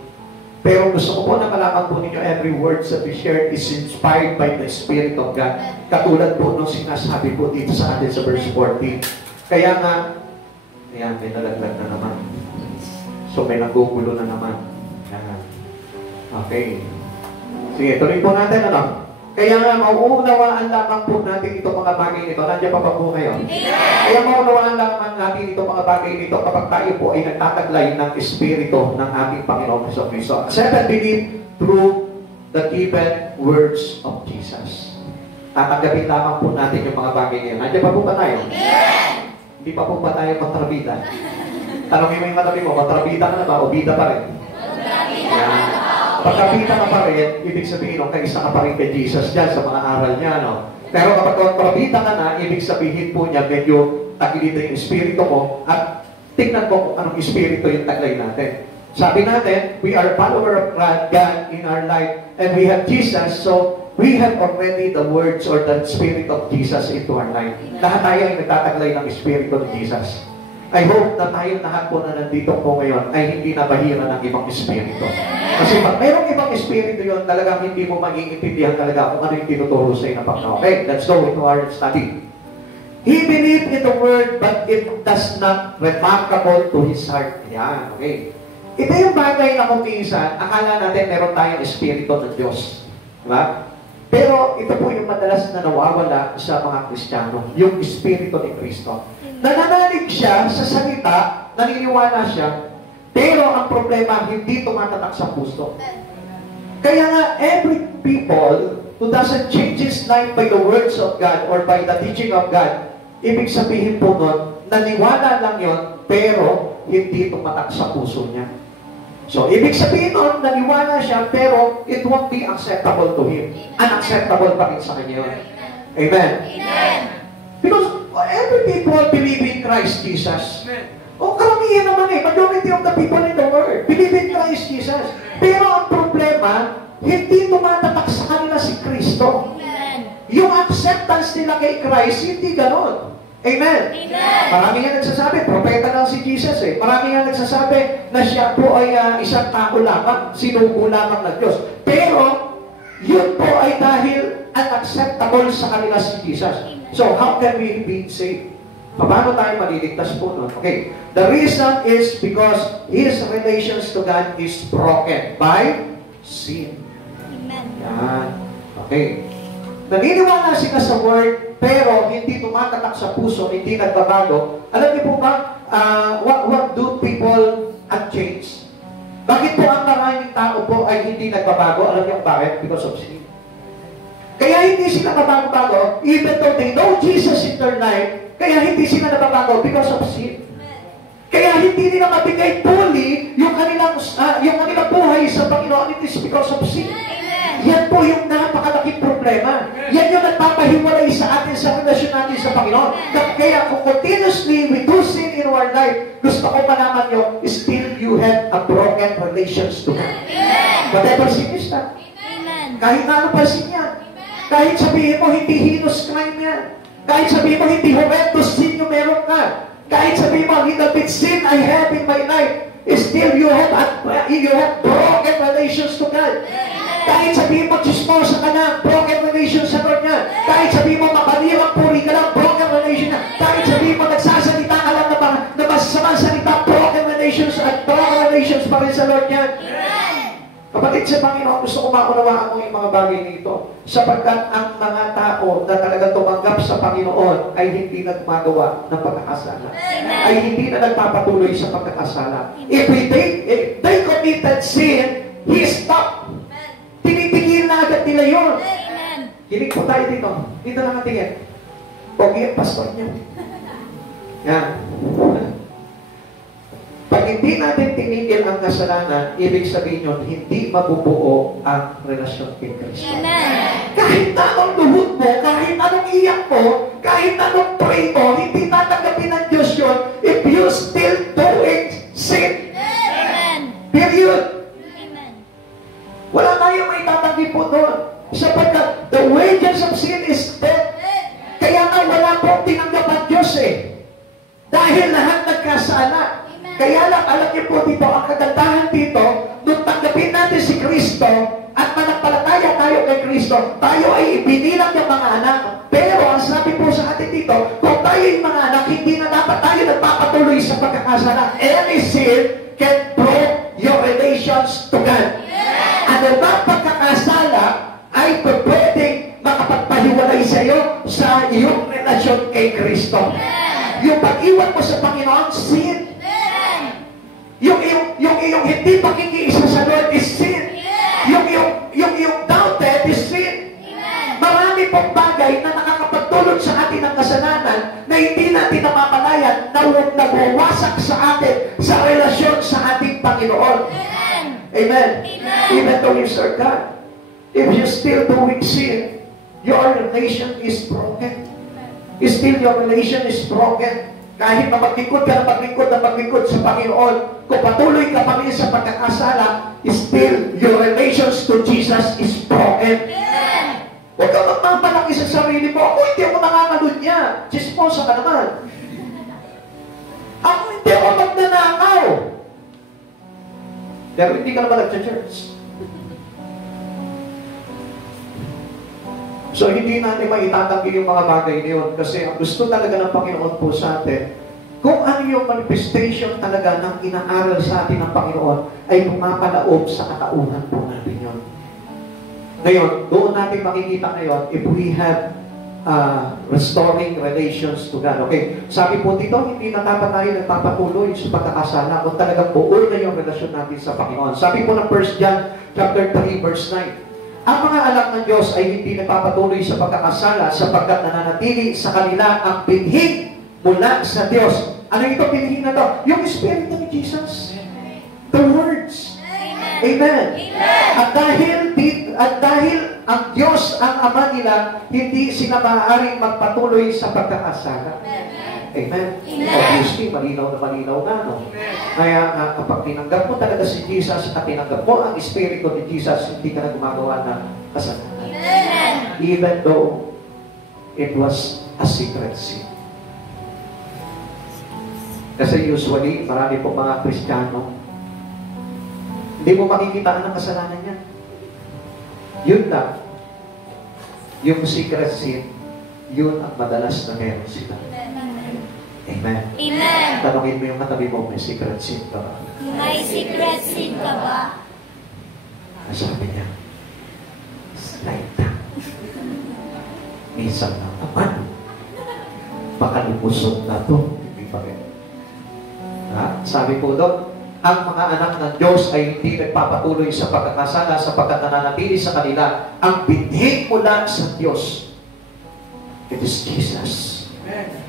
Pero gusto ko po na malaman po ninyo, every words that we share is inspired by the Spirit of God. Katulad po nung sinasabi po dito sa atin sa verse 14. Kaya nga, ayan, may nalaglag na naman. So may nagugulo na naman. Ayan. Okay. Sige, tuloy po natin, ano? Kaya nga, mauunawaan lamang po natin ito mga bagay nito. Nandiyan pa po kayo? Kaya mauunawaan lamang natin ito mga bagay nito kapag tayo po ay nagtataglay ng Espiritu ng ating Panginoon Kristo. Accept and believe through the given words of Jesus. Tatanggapin lamang po natin yung mga bagay niya. Nandiyan pa po ba tayo? Hindi pa po ba tayo kontrabida? Tanongin mo yung katabi mo, kontrabida ka na ba o bida pa rin? Yan. Pagkabita ka pa rin, ibig sabihin, kaisa ka pa rin kay Jesus dyan sa mga aral niya, no? Pero kapag kontrabita ka na, ibig sabihin po niya, medyo tagilid yung espiritu mo, at tignan mo kung anong espiritu yung taglay natin. Sabi natin, we are follower of God in our life, and we have Jesus, so we have already the words or the Spirit of Jesus into our life. Lahat tayo ay nagtataglay ng Espiritu ng Jesus. I hope na tayo lahat po na nandito po ngayon ay hindi nabahira ng ibang espiritu. Kasi pag mayroong ibang espiritu yun, talagang hindi mo mag-iintindihan talaga kung ano yung tinuturo sa iyo na Panginoon. Okay, let's go into our study. He believed in the word, but it does not remarkable to his heart. Yan, okay. Ito yung bagay na kung minsan, akala natin meron tayong espiritu ng Diyos. Diba? Pero ito po yung madalas na nawawala sa mga Kristiyano, yung espiritu ni Kristo. Nananalig siya sa salita, naniniwala siya, pero ang problema, hindi tumatatak sa puso. Kaya nga, every people who doesn't change his life by the words of God or by the teaching of God, ibig sabihin po nun, naniwala lang yon, pero hindi tumatak sa puso niya. So, ibig sabihin nun, naniwala siya, pero it won't be acceptable to him. Unacceptable pa rin sa kanya yun. Amen? Amen. Because every people believe in Christ Jesus. O karamihan naman majority of the people in the world believe in Christ Jesus. Pero ang problema, hindi tumatatak sa kanila si Kristo. Amen. Yung acceptance nila kay Christ, hindi ganon. Amen? Amen. Marami nga nagsasabi, propeta lang si Jesus eh. Marami nga nagsasabi na siya po ay isang tao lamang, sinugo lamang ng Diyos. Pero, yun po ay dahil unacceptable sa kanila si Jesus. So, how can we be saved? Paano tayo maliligtas po nun? Okay. The reason is because his relations to God is broken by sin. Amen. Yan. Okay. Naniniwala sila sa word, pero hindi tumatatak sa puso, hindi nagbabago. Alam niyo po ba, what do people unchange? Bakit po ang maraming tao po ay hindi nagbabago? Alam niyo bakit? Because of sin. Kaya hindi sila nababago, even though they know Jesus in their life, kaya hindi sila nababago because of sin. Kaya hindi nila mabigay fully yung kanilang buhay sa Panginoon, it is because of sin. Yan po yung napakalaking problema. Yan yung nagpapahiwalay sa atin sa relasyon natin sa Panginoon. Kaya kung continuously we do sin in our life, gusto ko malaman nyo, still you have a broken relations to God. Whatever sin is that. Kahit na ano pa sin yan. Kahit sabihin mo hindi heinous crime yan. Kahit sabihin mo hindi horrendous sin yung meron ka. Kahit sabihin mo little bit sin I have in my life, still you have broken relations to God. Kahit sabihin mo chismosa ka na, broken relations sa Lord niya. Kahit sabihin mo mabalirang puri ka lang, broken relation niya. Kahit sabihin mo nagsasalita ka lang na masasamang salita, broken relations at broken relations pa rin sa Lord niya. Kapatid sa Panginoon, gusto ko maunawaan mo yung mga bagay nito. Sapagkat ang mga tao na talagang tumanggap sa Panginoon ay hindi na gumagawa ng pagkakasala. Ay hindi na nagpapatuloy sa pagkakasala. If they committed sin, He stopped. Tinitigil na agad nila yun. Kinig po tayo dito. Dito lang ang tingin. Pogi ang pastor niya. Yan. Pag hindi natin tinigil ang kasalanan, ibig sabihin yun, hindi mabubuo ang relasyon kay Kristo. Kahit anong luhod mo, kahit anong iyak mo, kahit anong pray mo, hindi tatanggapin ng Diyos yun if you still doing sin. Period. Wala tayong may tatanggi po doon. Sapagkat the wages of sin is death. Kaya nga wala pong tinanggap ang Diyos eh. Dahil lahat nagkasala. Kaya lang, alam niyo po dito, ang kagandahan dito, nung tanggapin natin si Kristo at manampalataya tayo kay Kristo, tayo ay ibinilang ng mga anak. Pero ang sabi po sa atin dito, kung tayo yung mga anak, hindi na dapat tayo nagpapatuloy sa pagkakasala. Any sin can break your relations to God. Ano ba pagkakasala ay pwedeng makapagpahiwalay sa iyo sa iyong relasyon kay Kristo. Yung pag-iwan mo sa Panginoon, sin. Yung hindi pakikiisa sa Lord is sin. Yung doubted is sin. Marami pong bagay na nakakapagdulot sa atin ng kasalanan na hindi natin namamalayan na nagwawasak sa atin sa relasyon sa ating Panginoon. Amen. Even though you serve God, if you still doing sin, your relation is broken. Still your relation is broken. Kahit na maglingkod ka na maglingkod sa Panginoon, kung patuloy ka pa rin sa pagkakasala, still your relations to Jesus is broken. Huwag ka magpapalaki sa sarili mo, ako hindi ako nangangalun niya. Chismosa ka naman. Ako hindi ako magnanakaw. Pero hindi ka naman nag-church. So, hindi natin maitatanggi yung mga bagay niyon kasi ang gusto talaga ng Panginoon po sa atin, kung ano yung manifestation talaga ng inaaral sa atin ng Panginoon, ay pumapalaob sa katauhan po natin yun. Ngayon, doon natin makikita ngayon, if we have restoring relations to God. Okay, sabi po dito, hindi na dapat tayo nagpapatuloy sa pagkakasala kung talagang buo na yung relasyon natin sa Panginoon. Sabi po ng 1 John chapter 3, verse 9, ang mga anak ng Diyos ay hindi nagpapatuloy sa pagkakasala sapagkat nananatili sa kanila ang binhi mula sa Diyos. Ano ito binhi na to? Yung Espiritu ni Jesus. The words. Amen. At dahil ang Diyos ang Ama nila, hindi sila maaaring magpatuloy sa pagkakasala. Amen. Obviously, malinaw na, no? Kaya kapag tinanggap mo talaga si Jesus at tinanggap mo ang Espiritu ni Jesus, hindi ka na gumagawa ng kasalanan. Even though it was a secret sin. Kasi usually, marami pong mga Kristiyano, hindi mo makikita ang kasalanan niya. Yun lang. Yung secret sin, yun ang madalas na meron sila. Amen. Amen. Tanungin mo yung katabi mo, may secret sin ka ba? May secret sin ka ba? Sabi niya, slight lang. Minsan lang naman. Baka lumusot na to. Hindi pa rin. Sabi po doon, ang mga anak ng Diyos ay hindi nagpapatuloy sa pagkakasala sapagkat nananatili sa kanila ang binhi mula sa Diyos. It is Jesus. Amen.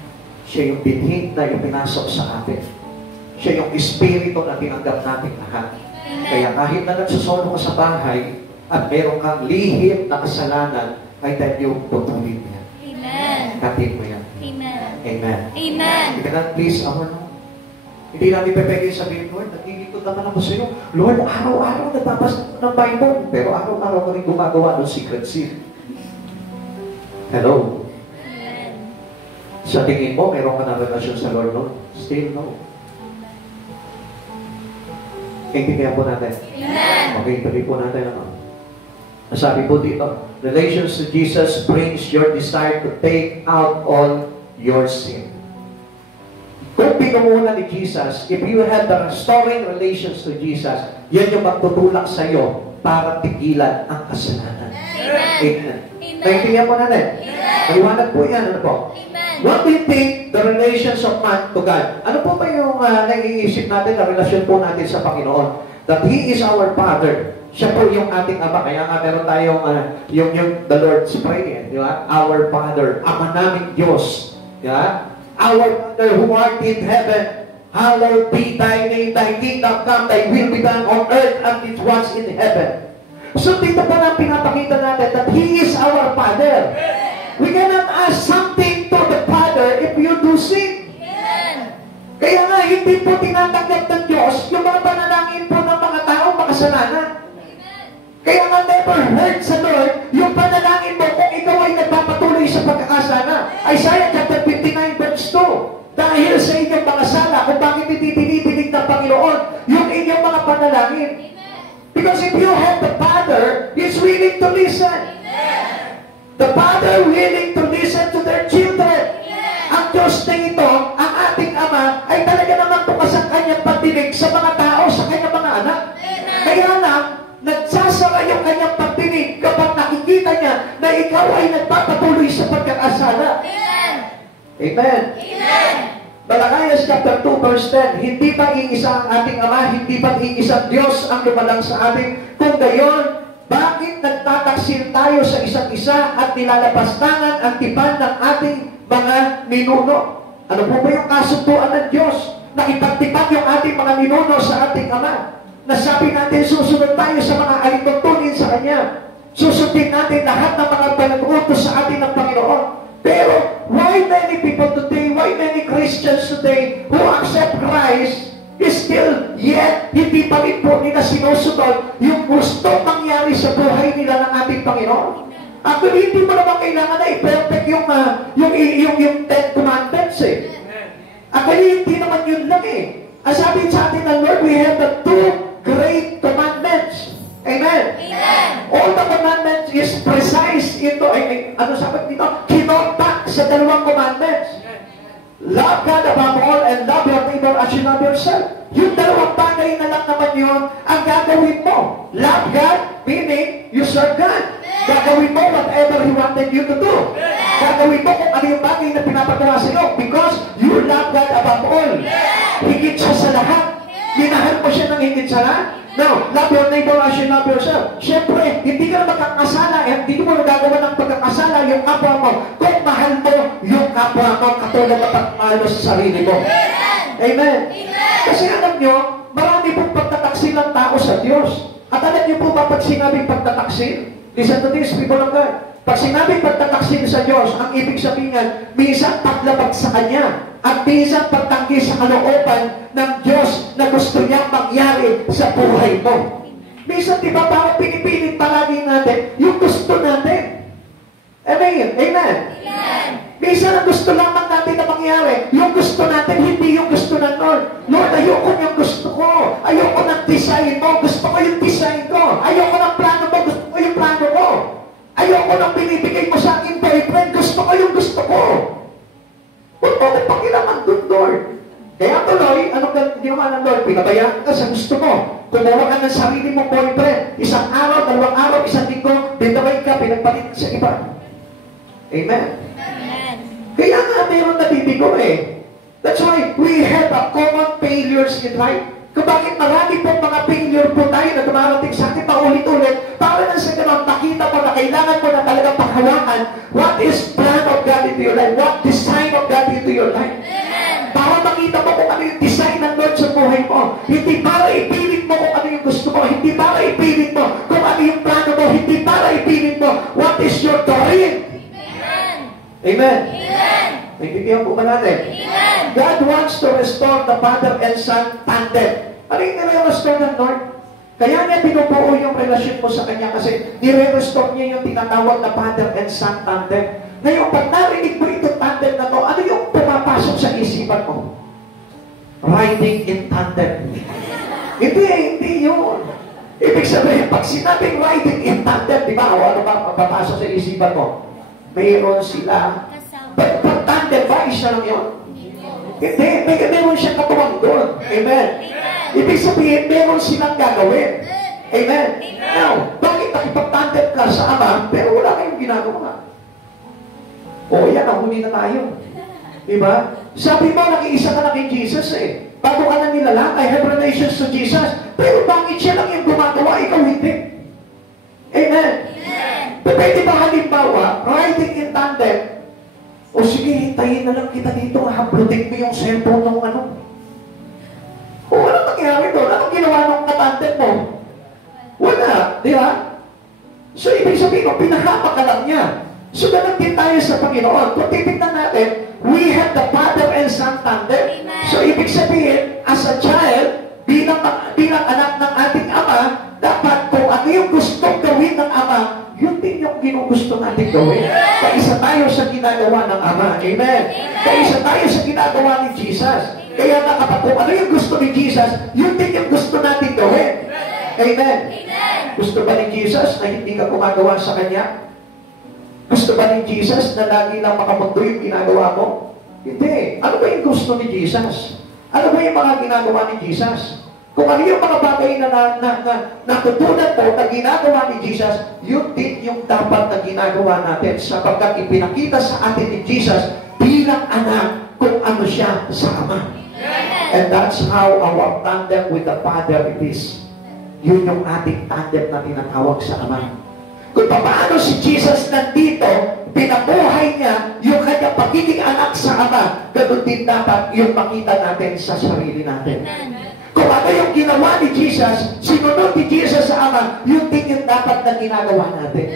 Siya yung binhi na ipinasok sa atin. Siya yung Espiritu na tinanggap natin lahat. Kaya kahit na nagsusolo ka sa bahay, at meron kang lihim na kasalanan, I tell you, putulin mo yan. Amen. Katin mo yan. Amen. Amen. Amen. You cannot please our Lord. Hindi natin pwede sabihin, Lord, nagigitod naman ako sa iyo. Lord, araw-araw nagbabasa ng Bible, pero araw-araw ka rin gumagawa ng secret sin. Hello? Amen. Sa tingin mo, meron ka na relasyon sa Lord, no? Still no. Intindihan po natin. Amen. Okay, tuloy po natin naman. Nasabi po dito, relations to Jesus brings your desire to take out all your sin. Kung pinunguna ni Jesus, if you have the restoring relations to Jesus, yan yung magtutulak sa iyo para tigilan ang kasalanan. Amen. Naintindihan po natin. Maliwanag po yan. Ano po? Amen. What do you think the relations of man to God? Ano po ba yung naiisip natin na relasyon po natin sa Panginoon? That He is our Father. Siya po yung ating Ama. Kaya nga meron tayong yung the Lord's Prayer. Di ba? Our Father. Ama namin Diyos. Di ba? Our Father who art in heaven, hallowed be thy name, thy kingdom come, thy will be done on earth as it was in heaven. So dito pa na pinapakita natin that He is our Father. We cannot ask something to the Father if you do sin. Kaya nga hindi po tinatanggap ng Diyos yung mga panalangin po ng mga taong makasalanan. Kaya nga never heard sa Lord yung panalangin mo kung ikaw ay nagpapatuloy sa pagkakasala. Isaiah chapter 59 verse 2. Dahil sa inyong mga sala, kung bakit hindi tinidinig ng Panginoon yung inyong mga panalangin. Because if you have the Father, He's willing to listen. The Father willing to listen to their children. Ang Diyos na ito, ang ating Ama, ay talaga naman bukas ang kanyang pagdinig sa mga tao, sa kanyang mga anak. Kaya lang, nagsasara yung kanyang pagdinig kapag nakikita niya na ikaw ay nagpapatuloy sa pagkakasala. Amen. Amen. Balakayas chapter 2 verse 10, hindi ba iisa ang ating Ama, hindi ba iisang Diyos ang lumalang sa atin? Kung gayon, bakit nagtataksil tayo sa isa't isa at nilalapastangan ang tipan ng ating mga ninuno? Ano po ba yung kasunduan ng Diyos na ipagtipan yung ating mga ninuno sa ating Ama? Nasabi natin, susunod tayo sa mga alituntunin sa Kanya. Susundin natin lahat ng mga pinag-utos sa atin ng Panginoon. Pero, why many people today, why many Christians today who accept Christ is still yet, hindi pa rin po nila sinusunod yung gusto mangyari sa buhay nila ng ating Panginoon? Actually, hindi mo naman kailangan na i-perfect yung Ten Commandments eh. Actually, hindi naman yun lang eh. Ang sabi sa atin ng Lord, we have the two great commandments. Amen. Amen. All the commandments is precise ito. Ano sabi dito? Kinontak sa dalawang commandments. Love God above all and love your neighbor as you love yourself. Yung dalawang bagay na lang naman yun ang gagawin mo. Love God, meaning you serve God. Gagawin mo whatever He wanted you to do. Gagawin mo kung ano yung bagay na pinapagawa sa iyo because you love God above all. Higit siya sa lahat. Minahal mo siya ng higit sa lahat. Now, love your neighbor as you love yourself. Siyempre, hindi ka na magkakasala, hindi mo nagagawa ng pagkakasala yung kapwa mo. Kung mahal mo yung kapwa mo, katulad na pagmahal mo sa sarili mo. Amen. Kasi alam nyo, marami pong pagtataksil ng tao sa Diyos. At alam nyo po ba pag sinabing pagtataksil? Listen to this, people of God. Pag sinabing pagtataksil sa Diyos, ang ibig sabihin niyan, minsan paglabag sa Kanya. At minsan pagtanggi sa kalooban ng Diyos na gusto niyang mangyari sa buhay mo. Minsan, di ba, parang pinipilit palagi natin yung gusto natin. Amen. Amen. Minsan, ang gusto lamang natin na mangyari, yung gusto natin, hindi yung gusto ng Lord. Lord, ayoko yung gusto ko. Ayoko ng design mo. Gusto ko yung design ko. Ayoko ng plano mo. Gusto ko yung plano ko. Ayoko ng binibigay mo sa akin boyfriend. Gusto ko yung gusto ko. Huwag mo kong pakilaman doon, Lord. Kaya tuloy, anong ginawa ng Lord? Pinabayaan ka sa gusto mo. Kumuha ka ng sarili mong boyfriend. Isang araw, dalawang araw, isang linggo, binaway ka, pinagpalit sa iba. Amen. Amen. Kaya nga mayroon nabibigo eh. That's why we have a common failures in life. Kung bakit marami pong mga failure po tayo na dumarating sa akin paulit-ulit, para na sa ganun, nakita mo na kailangan mo na talagang paghawakan what is plan of God into your life, what design of God into your life. Para makita mo kung ano yung design ng Lord sa buhay mo. Hindi para ipilit mo kung ano yung gusto mo, hindi para ipilit mo kung ano yung plano mo Amen? Amen. Naintindihan po ba natin? Amen. God wants to restore the Father and Son tandem. Ano yung nire-restore ng Lord? Kaya niya binubuo yung relasyon mo sa Kanya kasi nire-restore niya yung tinatawag na Father and Son tandem. Ngayon, pag narinig mo itong tandem na to, ano yung pumapasok sa isipan mo? Riding in tandem. Hindi yun. Ibig sabihin, pag sinabing riding in tandem, di ba? O ano ba papasok sa isipan mo? Mayroon sila. Pag tandem ba, isa lang yun? Hindi, meron siyang katuwang doon. Amen. Ibig sabihin, meron silang gagawin. Amen. Now, bakit nakipag-tandem ka sa Ama, pero wala kayong ginagawa? O, yan, huli na tayo. Diba? Sabi mo, nag-iisa ka na kay Jesus eh. Bago ka na nilala, I have relations to Jesus. Pero bakit siya lang yung gumagawa, ikaw hindi? Amen. Pwede ba halimbawa, riding in tandem, o sige, hintayin na lang kita dito, hablutin mo yung cellphone ng ano. O ano nangyari doon? Anong ginawa ng katandem mo? Wala, di ba? So, ibig sabihin mo, pinahama ka lang niya. So, ganun din tayo sa Panginoon. Kung titignan natin, we have the Father and Son tandem. So, ibig sabihin, as a child, bilang anak ng ating Ama, dapat kung ano yung gustong gawin ng Ama, yun din yung ginugusto natin gawin. Kaisa tayo sa ginagawa ng Ama. Amen. Kaisa tayo sa ginagawa ni Jesus. Kaya nga kapag kung ano yung gusto ni Jesus, yun din yung gusto natin gawin. Amen. Gusto ba ni Jesus na hindi ka gumagawa sa Kanya? Gusto ba ni Jesus na lagi lang makamundo yung ginagawa mo? Hindi. Ano ba yung gusto ni Jesus? Ano ba yung mga ginagawa ni Jesus? Kung ano yung mga bagay na natutunan mo na ginagawa ni Jesus, yun din yung dapat na ginagawa natin sapagkat ipinakita sa atin ni Jesus bilang anak kung ano siya sa Ama. And that's how our tandem with the Father it is. Yun yung ating tandem na tinatawag sa Ama. Kung paano si Jesus nandito, pinabuhay niya yung kanyang pagiging anak sa Ama, ganoon din dapat yung makita natin sa sarili natin. Kung ano yung ginawa ni Jesus, sinunod ni Jesus sa Ama, yun din yung dapat na ginagawa natin.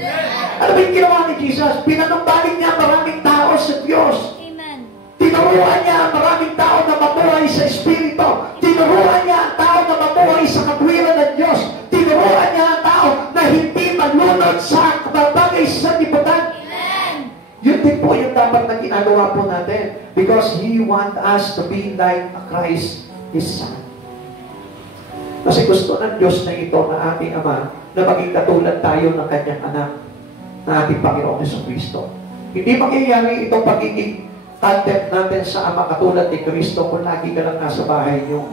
Ano ba yung ginawa ni Jesus? Pinanumbalik niya maraming tao sa Diyos. Tinuruan niya ang maraming tao na mabuhay sa Espiritu. Tinuruan niya ang tao na mabuhay sa katwiran ng Diyos. Tinuruan niya ang tao na hindi malunod sa bagay sa liputan. Yun din po yung dapat na ginagawa po natin. Because He want us to be like Christ, His Son. Kasi gusto ng Diyos na ito na ating Ama na maging katulad tayo ng Kanyang anak na ating Panginoon Jesucristo. Hindi mangyayari itong pagiging tandem natin sa Ama katulad ni Kristo kung lagi ka lang nasa bahay niyo.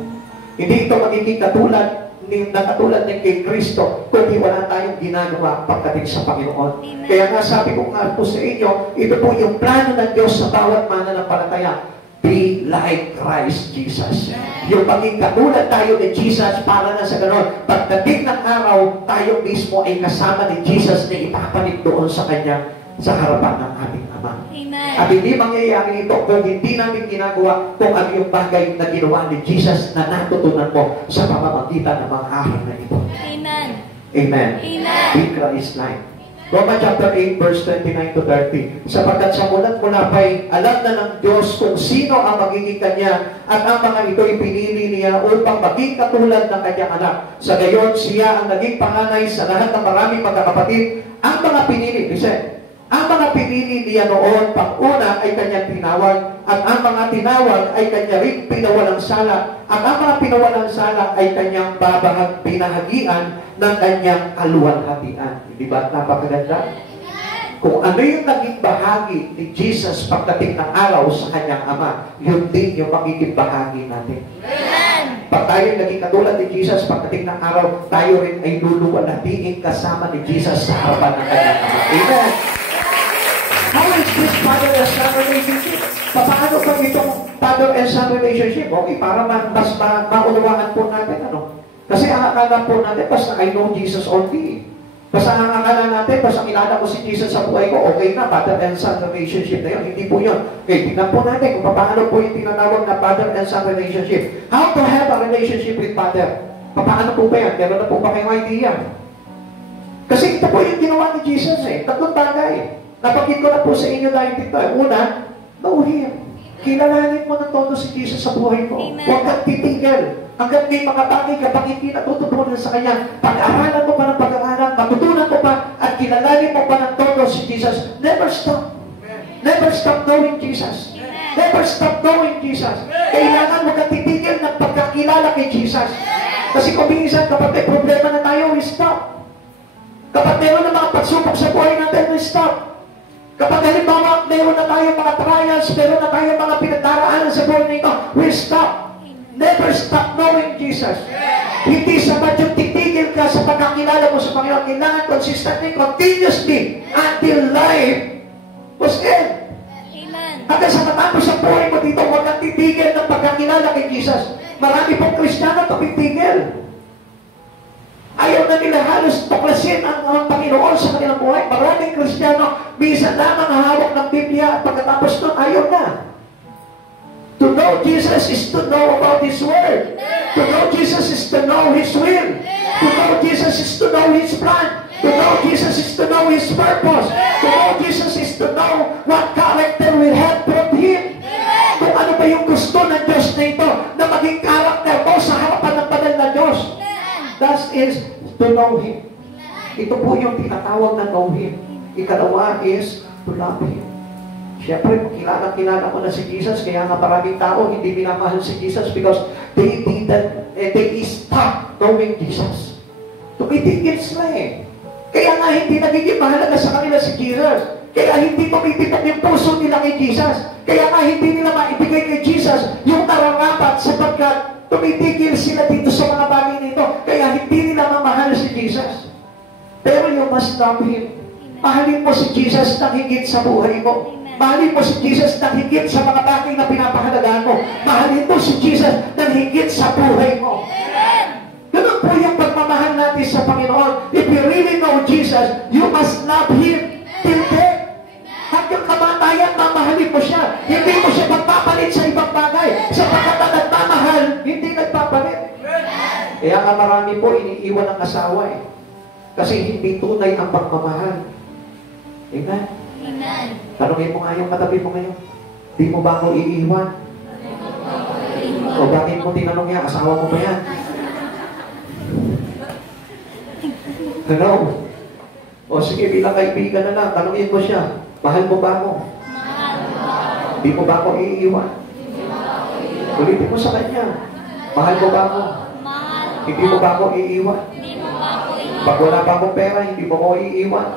Hindi ito magiging katulad ni kay Kristo kundi wala tayong ginagawa pagdating sa Panginoon. Amen. Kaya nga sabi ko nga po sa inyo, ito po yung plano ng Diyos sa bawat mananampalataya. Be like Christ Jesus. Yung maging katulad tayo ni Jesus para na sa ganon. Pagdating ng araw, tayo mismo ay kasama ni Jesus na ipapalit doon sa Kanya sa harapan ng ating Ama. Amen. At hindi mangyayari ito kung hindi namin ginagawa kung ano yung bagay na ginawa ni Jesus na natutunan mo sa pamamagitan ng mga araw na ito. Amen. Amen. Amen. Be Christ-like. Romans chapter 8, verse 29 to 30. Sapagkat sa mula pa'y alam na ng Diyos kung sino ang magiging Kanya at ang mga ito'y pinili niya upang maging katulad ng Kanyang anak. Sa gayon, siya ang naging panganay sa lahat ng maraming magkakapatid. Ang mga pinili, ang mga pinili niya noon pag-una ay Kanyang tinawag at ang mga tinawag ay Kanya rin pinawalang sala at ang mga pinawalang sala ay Kanyang pinahagian ng Kanyang kaluwalhatian. Di ba? Napakaganda. Kung ano yung naging bahagi ni Jesus pagdating ng araw sa Kanyang Ama, yun din yung magiging bahagi natin. Pag tayo naging katulad ni Jesus pagdating ng araw, tayo rin ay luluwalhatiin kasama ni Jesus sa harapan ng Kanyang Ama. Amen. How is this Father and Son relationship? Paano ba itong Father and Son relationship? Okay, para mas maunawaan po natin, ano? Kasi ang akala po natin, basta I know Jesus only. Basta ang akala natin, basta kilala ko si Jesus sa buhay ko, okay na, Father and Son relationship na yun. Hindi po yun. Okay, tingnan po natin kung paano po yung tinatawag na Father and Son relationship. How to have a relationship with Father? Paano po ba yan? Meron na po ba kayong idea? Kasi ito po yung ginawa ni Jesus eh. Tatlong bagay. Napakita ko na po sa inyo dahil dito. Una, know Him. Kilalanin mo ng todo si Jesus sa buhay mo. Amen. Huwag kang titigil. Hanggang may mga bagay kapag hindi natututunan sa Kanya, pag-aralan mo pa ng pag-aralan, matutunan mo pa, at kilalanin mo pa ng todo si Jesus. Never stop. Never stop knowing Jesus. Never stop knowing Jesus. Kailangan mo kang titigil ng pagkakilala kay Jesus. Kasi kung minsan, kapag may problema na tayo, we stop. Kapag meron na mga pagsubok sa buhay natin, we stop. Kapag halimbawa, meron na tayo mga trials, meron na tayo mga pinagdaraanan sa buhay na ito, we stop. Never stop knowing Jesus. Hindi sapat yung titigil ka sa pagkakilala mo sa Panginoon. Kailangan consistently, continuously, until life was end. Hanggang sa matapos ang buhay mo dito, huwag kang titigil ng pagkakilala kay Jesus. Marami pong Kristiyano tumitigil. Ayaw na nila halos tuklasin ang Panginoon sa kanilang buhay. Maraming Kristiyano, minsan lamang hawak ng Biblia at pagkatapos nun, ayaw na. To know Jesus is to know about His Word. To know Jesus is to know His will. To know Jesus is to know His plan. To know Jesus is to know His purpose. To know Jesus is to know what character will have from Him. Kung ano ba yung gusto ng Diyos na ito na maging character mo sa harapan ng banal na Diyos. That is to know Him. Ito po yung tinatawag na know Him. Ikalawa is to love Him. Siyempre, kilala ko na si Jesus, kaya nga maraming tao hindi minamahal si Jesus because they stop knowing Jesus. Tumitigil sila eh. Kaya nga hindi nagiging mahalaga sa kanila si Jesus. Kaya hindi tumitipag yung puso nila kay Jesus. Kaya nga hindi nila maibigay kay Jesus yung nararapat sapagkat tumitigil sila dito sa mga bagay nito. Kaya hindi nila mamahal si Jesus. Pero you must love Him. Mahalin mo si Jesus na higit sa buhay mo. Mahalin mo si Jesus na higit sa mga bagay na pinapahalagaan mo. Mahalin mo si Jesus na higit sa buhay mo. Ganun po yung pagmamahal natin sa Panginoon. If you really know Jesus, you must love Him till death. Hanggang kamatayan, mamahalin mo siya. Hindi mo siya magpapalit sa ibang bagay. Sapagkat ang nagmamahal, hindi nagpapalit. Kaya nga marami po iniiwan ang asawa eh. Kasi hindi tunay ang pagmamahal. Amen? Amen. Tanungin mo nga yung katabi mo ngayon. Di mo ba ako iiwan? O bakit mo tinanong niya, asawa mo ba yan? Ano? O sige, bilang kaibigan na lang, tanungin mo siya, mahal mo ba ako? Di mo ba ako iiwan? Ulitin mo sa kanya, mahal mo ba ako? Hindi mo ba ako iiwan? Pag wala pa akong pera, hindi mo ako iiwan.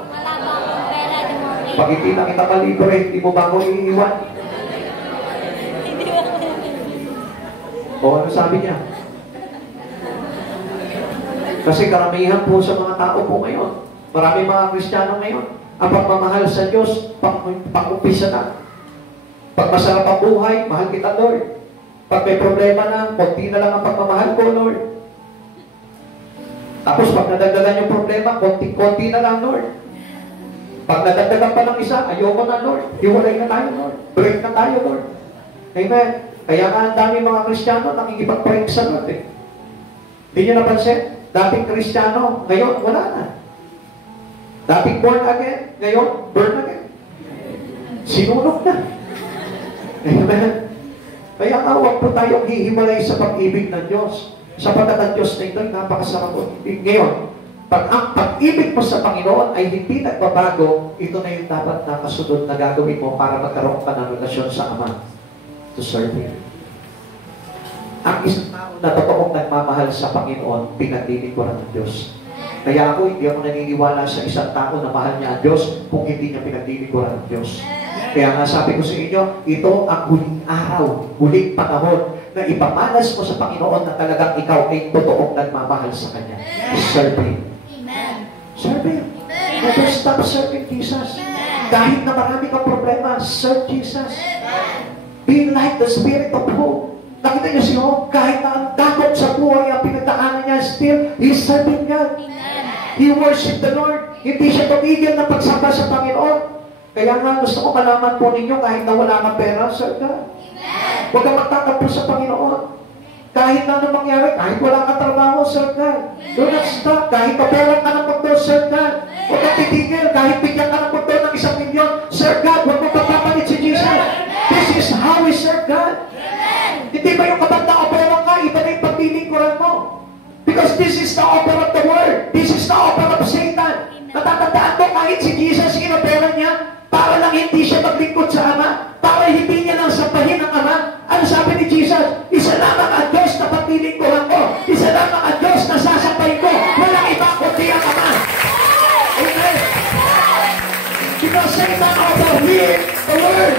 Pag hindi na kita malibre, hindi mo ba ako iiwan? O ano sabi niya? Kasi karamihan po sa mga tao po ngayon, marami mga Kristiyano ngayon, ang pagmamahal sa Diyos, pang-umpisa na. Pag masarap ang buhay, mahal kita, Lord. Pag may problema na, konti na lang ang pagmamahal ko, Lord. Tapos pag nadagdagan yung problema, konti-konti na lang, Lord. Pag nadagdagan pa ng isa, ayoko na, Lord. Hiwalay na tayo, Lord. Break na tayo, Lord. Amen. Kaya nga ang dami mga Kristiyano nakikipag-prank sa Lord eh. Hindi nyo napansin? Dating Kristiyano, ngayon wala na. Dating born again, ngayon burn again. Sinunog na. Amen. Kaya nga huwag po tayong hihiwalay sa pag-ibig ng Diyos. Sapagkat ang Diyos na ito ay napakasarap po. Ngayon, pag ang pag-ibig mo sa Panginoon ay hindi nagbabago, ito na yung dapat na kasunod na gagawin mo para magkaroon ka ng relasyon sa Ama. To serve Him. Ang isang tao na totoong nagmamahal sa Panginoon, pinaglilingkuran ng Diyos. Kaya ako, hindi ako naniniwala sa isang tao na mahal niya ang Diyos kung hindi niya pinaglilingkuran ng Diyos. Kaya nga sabi ko sa inyo, ito ang huling araw, huling panahon na ipamalas mo sa Panginoon na talagang ikaw ay totoong nagmamahal sa Kanya. Serve Him. Serve Him. Never stop serving Jesus. Kahit na marami kang problema, serve Jesus. Be like the Spirit of hope. Nakita niyo si Job, kahit na ang dakot sa buhay ang pinagdaanan niya, still, he's serving God. He worshiped the Lord. Hindi siya tumigil na pagsamba sa Panginoon. Kaya nga gusto ko malaman po ninyo, kahit na wala kang pera, serve God. Huwag kang magtatampo sa Panginoon. Kahit na anong mangyari, kahit wala kang trabaho, serve God. Do not stop. Kahit paperan ka ng mundo, serve God. Huwag kang titigil. Kahit bigyan ka ng mundo ng 1 milyon, serve God. Huwag mo papapalit si Jesus. This is how we serve God. Hindi ba yung kapag na-opera ka, iba na yung paglilingkuran mo? Because this is the offer of the world. This is the offer of Satan. Natatandaan mo kahit si Jesus, inopera niya, para lang hindi siya maglingkod sa Ama, para hindi niya lang sampahin ang Ama. Ano sabi ni Jesus? Isa lamang ang Diyos na paglilingkuran ko. Isa lamang ang Diyos na sasampahin ko. Walang iba kundi ang Ama. Amen. Because Satan overheard the word.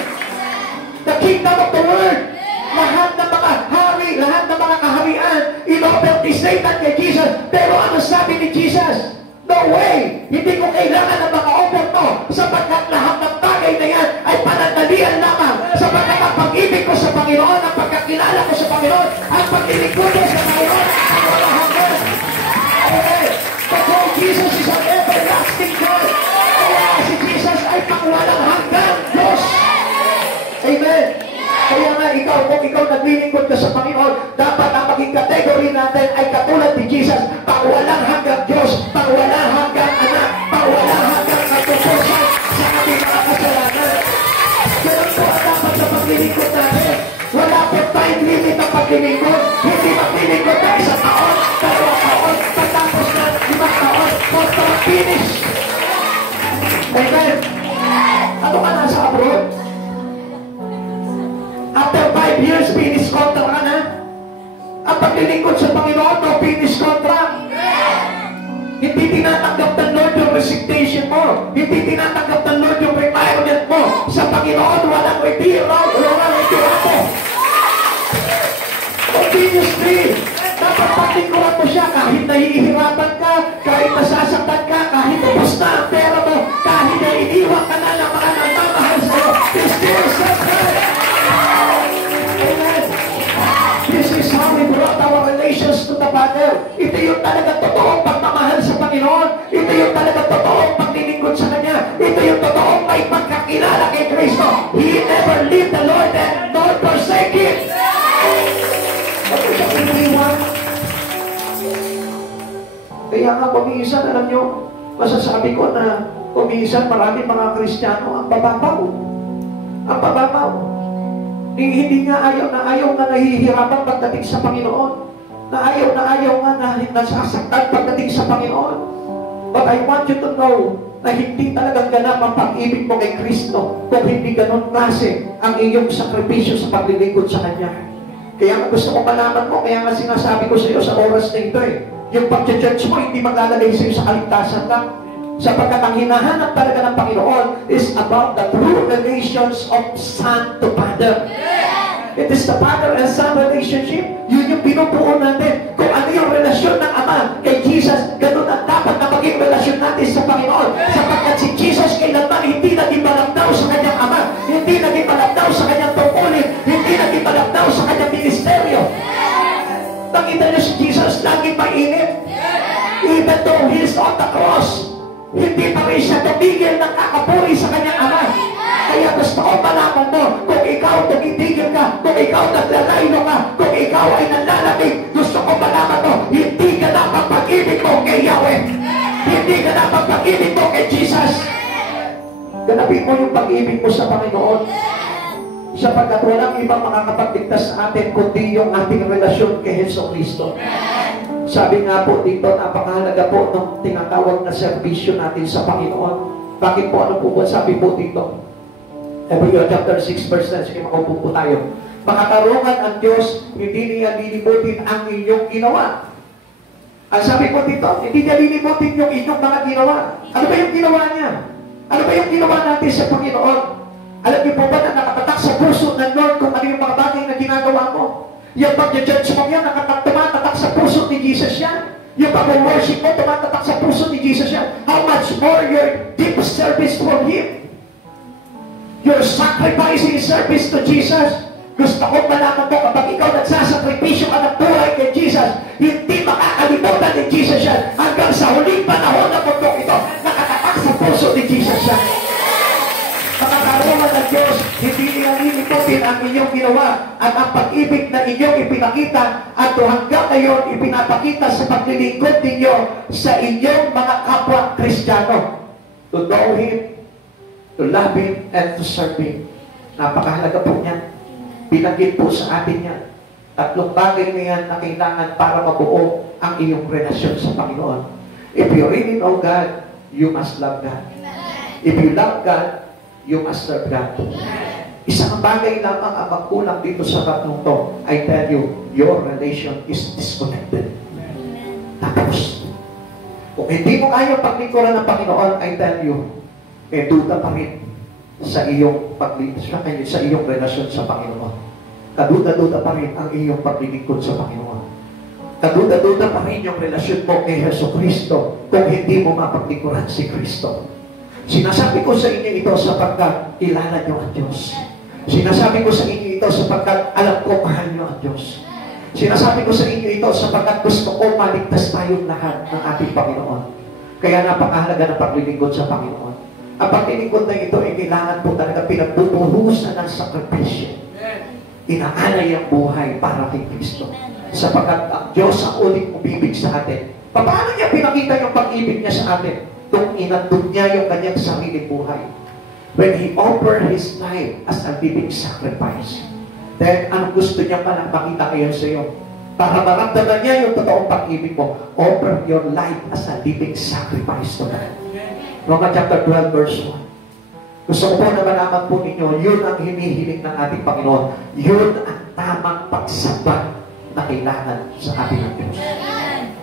The kingdom of the world. Lahat ng mga hari, lahat ng mga kaharian, in-offer ni Satan kay Jesus. Pero ano sabi ni Jesus? No way! Hindi ko kailangan ng mga offer mo, sapagkat lahat ng bagay na yan ay panandalian lamang, sapagkat ang pag-ibig ko sa Panginoon, ang pagkakilala ko sa Panginoon, ang paglilingkod ko sa Panginoon, ang walang hanggan. Okay. Because Jesus is an everlasting God. Kaya si Jesus ay pangwalang hanggan Diyos. Amen. Kaya nga ikaw, kung ikaw naglilingkod ka sa Panginoon, dapat ang maging category natin ay katulad ni Jesus, pangwalang hanggang Diyos, pangwalang hanggang anak, pangwalang hanggang katutusan sa aming mga kasalanan. Ganun po ang dapat sa paglilingkod natin. Wala po time limit ang paglilingkod. Hindi maglilingkod na 1 taon, 2 taon, pagtapos na 5 taon, finish. Amen. Ano ka nasa abroad? After 5 years, finish contract ka na. Ang paglilingkod sa Panginoon, no finish contract. Hindi tinatanggap ng Lord yung resignation mo. Hindi tinatanggap ng Lord yung retirement mo. Sa Panginoon, walang retiro. Walang retirado. Continuously. Dapat paglingkuran mo siya kahit nahihirapan ka, kahit nasasaktan ka, kahit ubos na ang pera mo, kahit na iniwan ka na ng mga nagmamahal sa'yo. Still serve God. Amen. This is how we brought our relations to the Father. Ito yung talagang totoong pagmamahal sa Panginoon. Ito yung talagang totoong paglilingkod sa Kanya. Ito yung totoong may pagkakilala kay Kristo. He never leave the Lord and nor forsake Him. Ano siya iniwan? Kaya nga kumisan, alam nyo, masasabi ko na kumisan maraming mga Kristiyano ang bababaw. Ang bababaw. Hindi nga ayaw na nahihirapan pagdating sa Panginoon. Na ayaw nga na nasasaktan pagdating sa Panginoon. But I want you to know na hindi talagang ganap ang pag-ibig mo kay Kristo kung hindi ganon klase ang iyong sakripisyo sa paglilingkod sa Kanya. Kaya nga gusto ko malaman mo, kaya nga sinasabi ko sa iyo sa oras na ito yung pag-church mo hindi maglalagay sa iyo sa kaligtasan lang. Sapagkat ang hinahanap talaga ng Panginoon is about the true relations of Son to Father. It is the Father and Son relationship. Yun yung pinupuo natin. Kung ano yung relasyon ng Ama kay Jesus, ganun ang dapat na maging relasyon natin sa Panginoon. Sapagkat si Jesus kailanman hindi naging malabdaw sa kanyang Ama, hindi naging malabdaw sa kanyang tungkulin, hindi naging malabdaw sa kanyang ministeryo. Nakita niyo si Jesus laging mainit. Even though He is on the cross, hindi pa rin siya tumigil ng kakapuri sa kanyang Ama. Kaya gusto ko malaman mo, kung ikaw tumitigil ka, kung ikaw naglalaylo ka, kung ikaw ay nanlalamig, gusto ko malaman mo, hindi ka na pag-ibig mo kay Yahweh. Hindi ka na pag-ibig mo kay Jesus. Ganapin mo yung pag-ibig mo sa Panginoon. Sapagkat walang ibang makakapagligtas sa atin kundi yung ating relasyon kay Hesus Kristo. Sabi nga po dito, napakahalaga po ng tinatawag na serbisyo natin sa Panginoon. Bakit po? Ano po ba sabi po dito? Hebrew chapter 6 verse 9. Sige, makaupo po tayo. Makatarungan ang Diyos, hindi niya lilimutin ang inyong ginawa. Ang sabi po dito, hindi niya lilimutin yung inyong mga ginawa. Ano ba yung ginawa niya? Ano ba yung ginawa natin sa Panginoon? Alam niyo po ba na nakatatak sa puso ng Lord kung ano yung mga bagay na ginagawa mo? Yung pag-judge mo yan, tumatatak sa puso ni Jesus yan. Yung pag-worship mo, tumatatak sa puso ni Jesus yan. How much more your deep service for Him? Your sacrificing service to Jesus. Gusto ko malaman mo kapag ikaw nagsasakripisyo ka ng buhay kay Jesus, hindi makakalimutan ni Jesus yan. Hanggang sa huling panahon na mundo ito, nakatatak sa puso ni Jesus yan. Makakaroon ng Diyos, hindi niya lilimutin ang inyong ginawa at ang pag-ibig na inyong ipinakita at hanggang ngayon ipinapakita sa paglilingkod ninyo sa inyong mga kapwa Kristiyano. To know Him, to to love Him, and to serve Him. Napakahalaga po niyan. Binanggit po sa atin yan. Tatlong bagay na yan na kailangan para mabuo ang iyong relasyon sa Panginoon. If you really know God, you must love God. If you love God, you must serve God. Isang bagay lamang ang magkulang dito sa tatlong to. I tell you, your relation is disconnected. Tapos, kung hindi mo kaya paglingkuran ng Panginoon, I tell you, may duda pa rin sa iyong sa iyong relasyon sa Panginoon. Kaduda-duda pa rin ang iyong paglilingkod sa Panginoon. Kaduda-duda pa rin yung relasyon mo kay Jesucristo kung hindi mo mapaglingkuran si Kristo. Sinasabi ko sa inyo ito sapagkat kilala niyo ang Diyos. Sinasabi ko sa inyo ito sapagkat alam ko mahal niyo ang Diyos. Sinasabi ko sa inyo ito sapagkat gusto ko maligtas tayong lahat ng ating Panginoon. Kaya napakahalaga ng paglilingkod sa Panginoon. Ang paglilingkod na ito ay kailangan po talaga pinagbubuhusan ng sakripisyo. Inaalay ang buhay para kay Kristo. Sapagkat ang Diyos ang uling umibig sa atin. Paano niya pinakita yung pag-ibig niya sa atin? Kung inandun niya yung kanyang sarili buhay. When He offered His life as a living sacrifice. Then, anong gusto niya palang makita ngayon sa iyo? Para maramdaman niya yung totoong pag-ibig mo, offer your life as a living sacrifice to God. Romans chapter 12, verse 1. Gusto ko po na malaman po ninyo, yun ang hinihiling ng ating Panginoon. Yun ang tamang pagsamba na kailangan sa ating Diyos.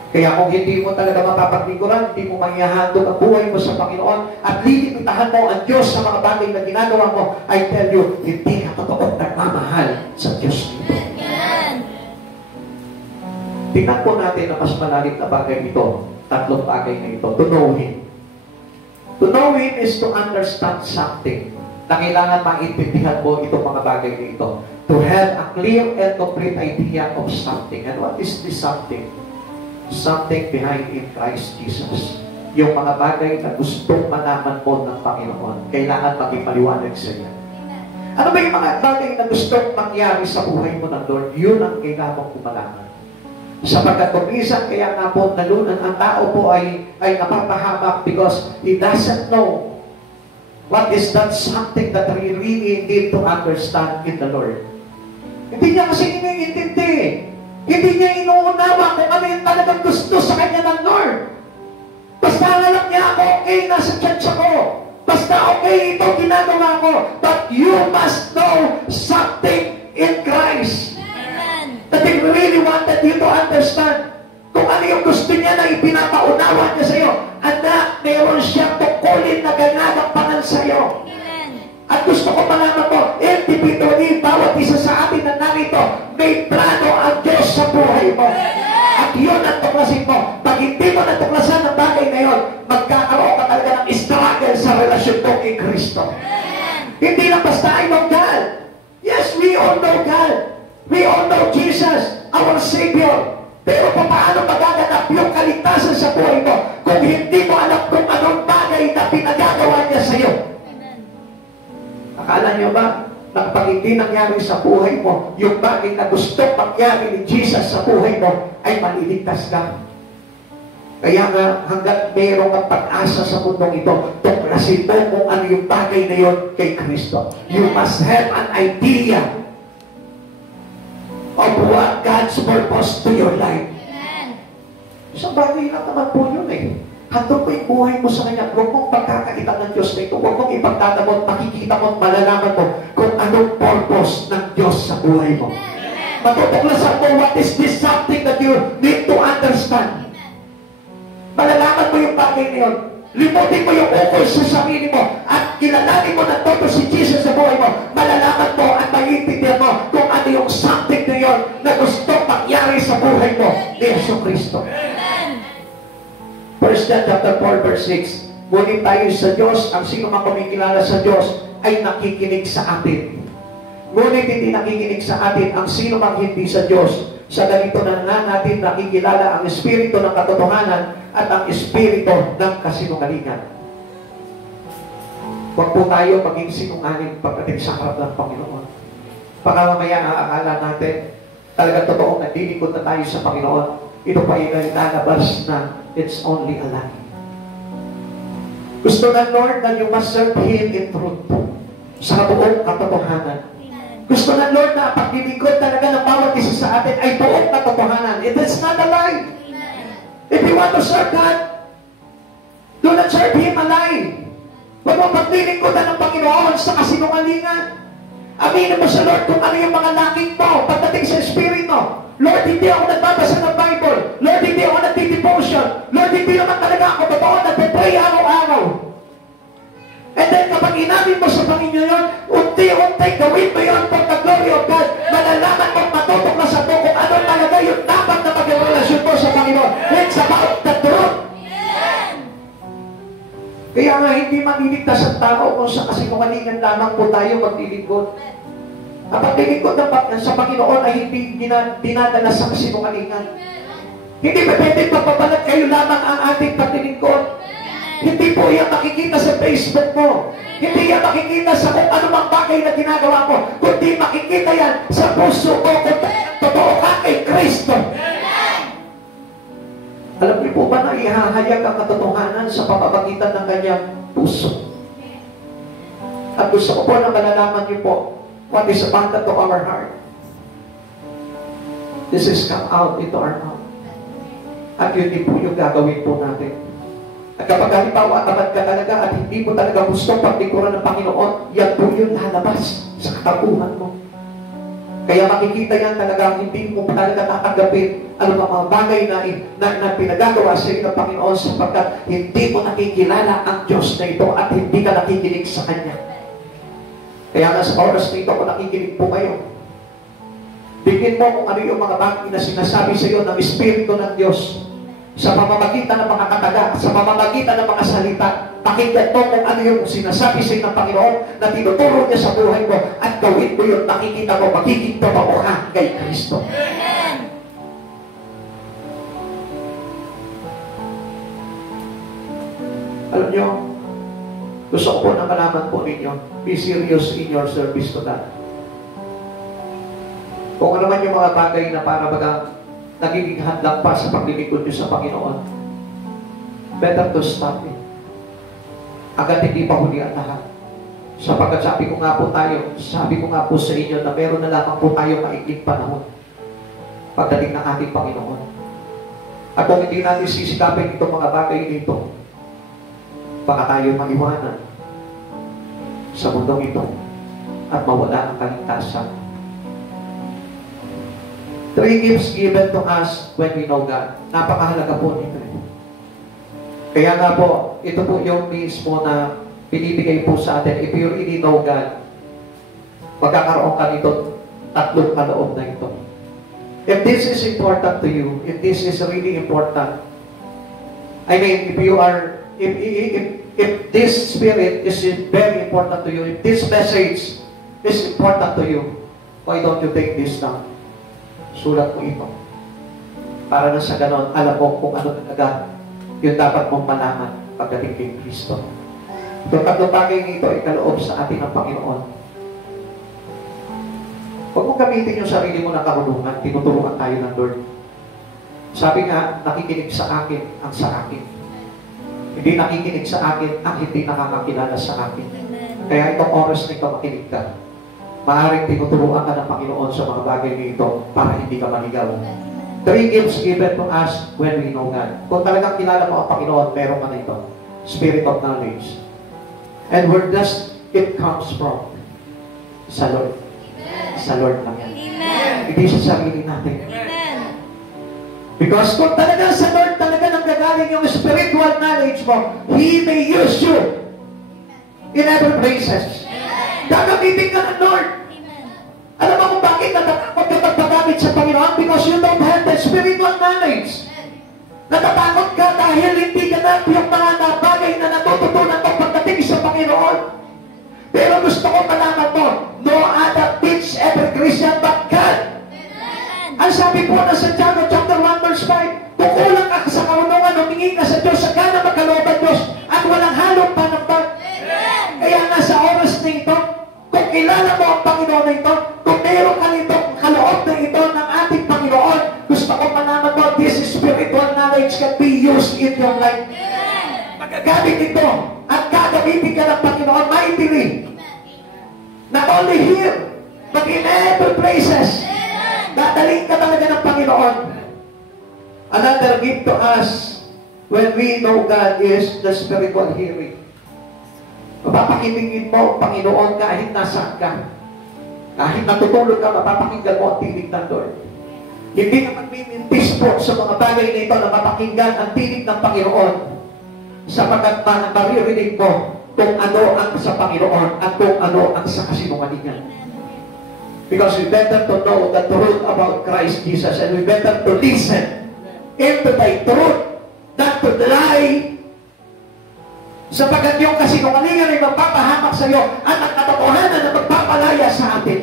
Kaya kung hindi mo talaga mapapaglingkuran, hindi mo maihahandog ang buhay mo sa Panginoon, at lilimitahan mo ang Diyos sa mga bagay na ginagawa mo, I tell you, hindi ka totoong nagmamahal sa Diyos nito. Tingnan po natin na mas malalim na bagay ito, tatlong bagay na ito, to know Him. To know Him is to understand something na kailangan maintindihan mo itong mga bagay na ito. To have a clear and complete idea of something. And what is this something? Something behind in Christ Jesus. Yung mga bagay na gustong malaman mo ng Panginoon, kailangan maging maliwanag sa iyo. Ano ba yung mga bagay na gustong mangyari sa buhay mo ng Lord? Yun ang kailangan mong malaman. Sapagkat kumisan, kaya nga po nalunan, ang tao po ay napapahamak because he doesn't know what is that something that we really need to understand in the Lord. Hindi niya kasi iniintindi. Hindi niya inuunawa kung ano yung talagang gusto sa kanya ng Lord. Basta alam niya ako, okay, nasa church ako. Basta okay, ito ginagawa ko. But you must know something in Christ. That He really wanted you to understand kung ano yung gusto niya na ipinapaunawa niya sa iyo. Anak, mayroon siyang tukulin na ganagampanan sa iyo. At gusto ko malaman mo, individually, bawat isa sa atin na narito, may plano ang Diyos sa buhay mo. At yun ang tuklasin mo. Pag hindi mo natuklasan ang bagay na yun, magkakaroon ka talaga ng struggle sa relasyon mo kay Kristo. Hindi lang basta I know God. Yes, we all know God. We all know Jesus, our Savior. Pero paano magaganap yung kaligtasan sa buhay mo kung hindi mo alam kung anong bagay na pinagagawa niya sa iyo? Akala niyo ba, na pag hindi nangyari sa buhay mo, yung bagay na gusto mangyari ni Jesus sa buhay mo, ay maliligtas ka? Kaya nga, hanggat mayroong kang pag-asa sa mundong ito, tuklasin mo kung ano yung bagay na yon kay Kristo. You must have an idea of what God's purpose to your life. Isang bagay lang naman po yun eh. Handog mo yung buhay mo sa Kanya. Huwag mong pagkakaitan ng Diyos na ito. Huwag mong ipagtatamot, makikita mo at malalaman mo kung anong purpose ng Diyos sa buhay mo. Matutuklasan mo what is this something that you need to understand. Malalaman mo yung bagay na yun. Limutin mo yung ukol sa sarili mo at kilalanin mo na todo si Jesus sa buhay mo. Malalaman mo at maiintindihan mo kung ano yung something na yun na gusto mangyari sa buhay mo ni Jesucristo. 1 John chapter 4 verse 6. Ngunit tayo sa Diyos, ang sino mang kumikilala sa Diyos ay nakikinig sa atin. Ngunit hindi nakikinig sa atin ang sino mang hindi sa Diyos. Sa ganito na natin nakikilala ang Espiritu ng katotohanan at ang Espiritu ng kasinungalingan. Huwag po tayo maging sinungaling pagdating sa harap ng Panginoon. Baka mamaya aakala natin talagang totoong nandilingkod na tayo sa Panginoon. Ito pa yung lalabas na it's only a lie. Gusto ng Lord na you must serve Him in truth. Sa buong katotohanan. Gusto ng Lord na paglilingkod talaga ng bawat isa sa atin ay buong katotohanan. It is not a lie. If you want to serve God, do not serve Him a lie. Huwag mo paglilingkodan ng Panginoon sa kasinungalingan. Aminin mo sa Lord kung ano yung mga lacking mo pagdating sa Spirit mo. Lord, hindi ako nagbabasa ng Bible. Lord, hindi ako nagtidevotion. Lord, hindi naman talaga ako totoo nagpe-pray araw-araw. And then kapag inamin mo sa Panginoon yun, unti-unti gawin mo yun for the glory of God. Malalaman mong matutok na sa kung ano talaga yung dapat na maging relasyon mo sa Panginoon. It's about the truth. Kaya nga hindi maliligtas ang tao kung sa kasinungalingan lamang po tayo maglilingkod. Ang paglilingkod sa Panginoon ay hindi dinadala sa kasinungalingan. Hindi ba pwede papabalat kayo lamang ang ating paglilingkod? Hindi po yan makikita sa Facebook mo. Hindi yan makikita sa kung anumang bagay na ginagawa mo. Kundi makikita yan sa puso mo kung totoo ka kay Kristo. Alam niyo po ba na ihahayag ang katotohanan sa pamamagitan ng kanyang puso? At gusto ko po na malalaman niyo po what is abundant to our heart. This is come out into our mouth. At yun din po yung gagawin po natin. At kapag halimbawa tamad ka talaga at hindi mo talaga gusto paglikuran ng Panginoon, yan po yung lalabas sa katapuhan mo. Kaya makikita yan talaga, hindi mo talaga tatanggapin ano mga bagay na pinagagawa sa iyo ng Panginoon sapagkat hindi mo nakikilala ang Diyos na ito at hindi ka nakikinig sa Kanya. Kaya nga sa oras na ito, kung nakikinig po kayo, bigyan mo kung ano yung mga bagay na sinasabi sa iyo ng Espiritu ng Diyos sa pamamagitan ng mga kataga, sa pamamagitan ng mga salita. Pakinggan mo kung ano yung sinasabi sa iyo ng Panginoon na tinuturo niya sa buhay mo at gawin mo yun, nakikita mo, magiging totoo ka kay Kristo. Amen. Alam niyo, gusto ko po na malaman po ninyo, be serious in your service to God. Kung ano man yung mga bagay na para bagang nagiging hadlang pa sa paglilingkod niyo sa Panginoon, better to stop it. Agad hindi pa huli ang lahat. Sapagkat sabi ko nga po sa inyo na meron na lamang po tayo maikling panahon pagdating ng ating Panginoon. At kung hindi natin sisikapin itong mga bagay nito, baka tayo maiwanan sa mundong ito at mawala ang kaligtasan. 3 gifts given to us when we know God. Napakahalaga po nito. Kaya nga po, ito po yung mismo na binibigay po sa atin. If you really know God, magkakaroon ka nito tatlong kaloob na ito. If this is important to you, if this is really important, I mean, if this spirit is very important to you, if this message is important to you, why don't you take this down? Sulat mo ito. Para na sa ganon, alam mo kung ano talaga yung dapat mong malaman pagdating kay Kristo. Itong tatlong bagay nito ay kaloob sa ating ng Panginoon. Huwag mong gamitin yung sarili mo na karunungan, tinuturuan tayo ng Lord. Sabi nga, nakikinig sa akin ang sa akin. Hindi nakikinig sa akin ang hindi nakakakilala sa akin. Kaya itong oras na ito makinig ka. Maaaring tinuturuan ka ng Panginoon sa mga bagay nito para hindi ka maligaw. 3 gifts given to us when we know God. Kung talagang kilala mo ang Panginoon, meron ka na ito. Spirit of knowledge. And where does it comes from? Sa Lord. Sa Lord lang. Hindi sa sarili natin. Amen. Because kung talagang sa Lord talaga nanggagaling yung spiritual knowledge mo, He may use you in every places. Gagamitin ka ng Lord. Alam mo kung bakit natatakot ka pagpagamit sa Panginoon? Because you don't have the spiritual knowledge. Natatakot ka dahil hindi ka na yung mga bagay na natututunan mo pagdating sa Panginoon. Pero gusto ko malaman mo, no other teach every Christian but God. Ang sabi po na sa Santiago chapter 1 verse 5, kung kulang ka sa karunungan, humingi ka sa Diyos, sa gana magkaloob ang Diyos, at walang halong panambag. Kaya nga sa oras na ito, kung kilala mo ang Panginoon na ito, kung meron ka nito kaloob na ito ng ating Panginoon, gusto ko malaman mo, this spiritual knowledge can be used in your life. gagamit ito at gagamitin ka ng Panginoon mightily. Not only here, but in every places. Dadaling ka talaga ng Panginoon. Another gift to us when we know God is the spiritual hearing. Mapapakinggan mo ang Panginoon kahit nasaan ka. Kahit natutulog ka, mapapakinggan mo ang tinig ng Lord. Hindi ka magmimintis po sa mga bagay na ito na mapakinggan ang tinig ng Panginoon. Sapagkat maririnig mo kung ano ang sa Panginoon at kung ano ang sa kasinungalingan. Because we better to know the truth about Christ Jesus and we better to listen into thy truth, not to lie. Sapagkat yung kasinungalingan ay magpapahamak sa iyo at ang katotohanan na magpapalaya sa atin.